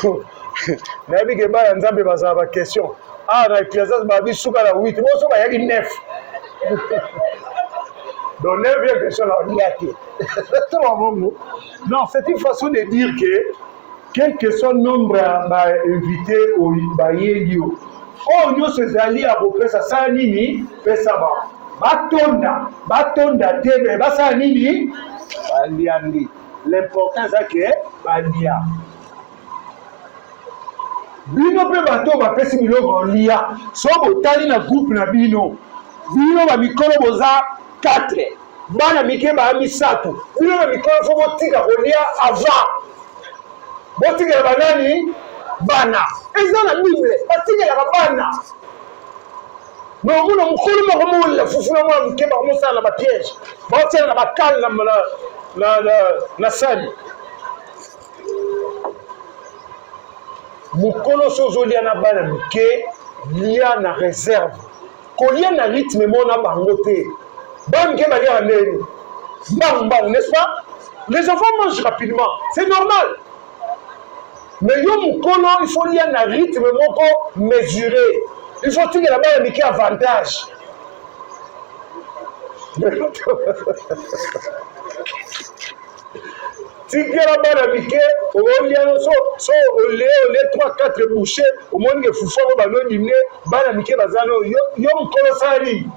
na bi ke ba nzambe baza ba question na ecclésiaste ba biso ka 8 bo so ba yaki 9 donc 9e question là on y a été. Non, c'est une façon de dire que quel que soit le nombre d'invités au Bayelio, oh nous ces alliés à peu près ça nini pesa ba batonda tebe basa nini aliandi l'important c'est que balia bino pe bato ba pesi biloko lia so botali na groupe na bino ba mikolo boza 4 bana mike ba misatu bino na mikolo fo botika kolia avant botika banani bana ezana bible botika la bana no muno mukulu mo mola fufuna mo mike ba mo sala ba piège botika na bakala na sali mukolo sozolia na bana mike lia na réserve kolia na rythme mona bango te banque balia ndeni bang n'est-ce pas les enfants mangent rapidement c'est normal mais yo mukolo il faut lire na rythme moko mesuré il faut tirer là-bas un miki avantage tirer là-bas un miki au lien so au lait 3-4 bouchées au monde que fufo ba no dîner bana miki bazano yo mukolo sali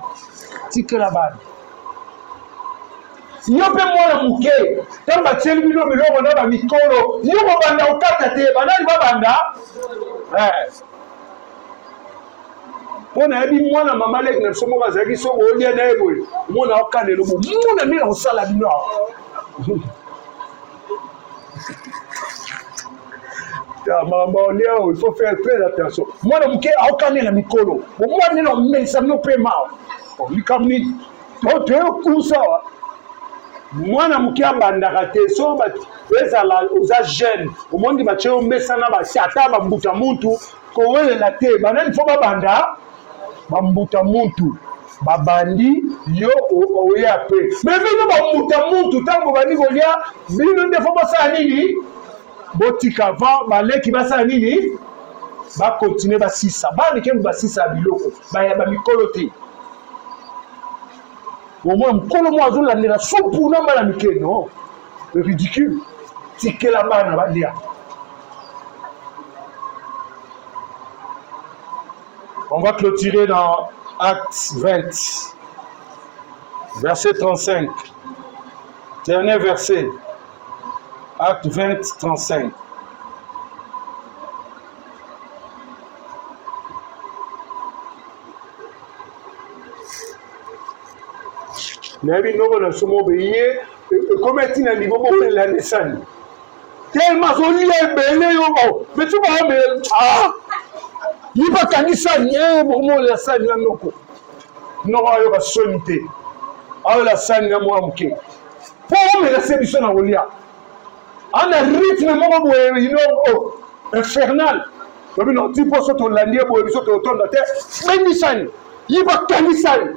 tirer là-bas yo pe mwana muke tamba tieli bino biloko na ba mikolo yo ko banda okata te banani ba banda pona yebi mwana mama lek na somo bazaki so olia na ebo mona okane lo mona mira osala bino ya mama olia il faut faire très attention mwana muke okane na mikolo mwana no mensa no pe mao likamni to te kusawa mwana moke abandaka te so ezala oza jeune omongi batie yo mesa na ata bambuta mutu kowelela te banani fo babanda bambuta mutu babandi yo oya pe me bino bambuta mutu ntango bandi kolia bino nde fo basala nini botika va baleki basala nini bakontinue basisa bana kengu basisa ya biloko bayaba mikolo te omona mokolo mo azolandela supu na mbala mike non ridicule tikela bana balia on va clôturer dans Acte 20 verset 35 dernier verset Acte 20 35 nayebi ndoko na somo beye ekometi na niveau bopela nesani tellement azolia ebele yo metu baobe yi bakangisani bomolela sani na noko noko ayoka soni te aoyola sani na mwa moke mpo omela se biso na kolia ana rythme moko boye ino infernal obi na ti mpo so tolandi ye boye biso totonda te bendisani yi bakangisani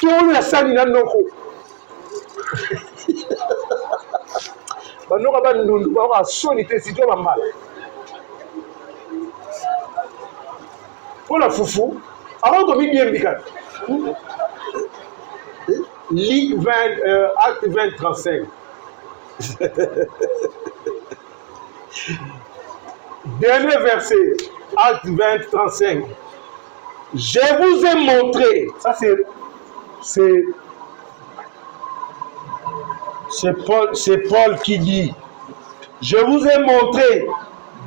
toomela sani na noko banoko bandundu baoka soni te sitio bambala mpona fufu avant tobi bien mbikana lit 20, acte 20 35 dernier verset acte 20 35 je vous ai montré ça c'est Paul qui dit je vous ai montré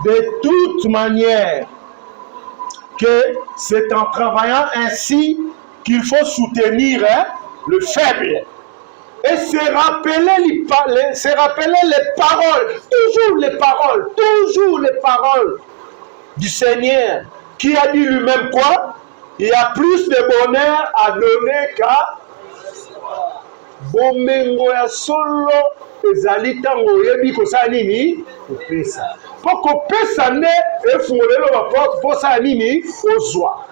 de toute manière que c'est en travaillant ainsi qu'il faut soutenir le faible et se rappeler les paroles, toujours les paroles du Seigneur qui a dit lui-même quoi? Il y a plus de bonheur à donner qu'à bomengo ya solo ezali ntango oyebi kosala nini kopesa mpo kopesa nde efungolelo baporte mposala nini ozwa.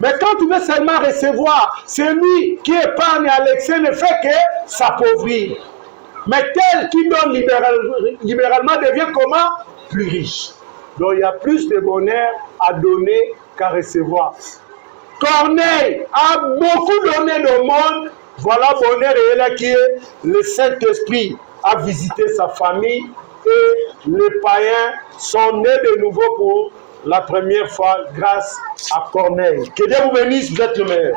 Mais quand tu veux seulement recevoir, celui qui épargne à l'excès ne fait que s'appauvrir. Mais tel qui donne libéralement devient comment? Plus riche. Donc il y a plus de bonheur à donner qu'à recevoir. Corneille a beaucoup donné au monde. Voilà bonheur et là qui est le Saint-Esprit a visité sa famille et les païens sont nés de nouveau pour la première fois grâce à Corneille. Que Dieu vous bénisse, vous êtes le meilleur.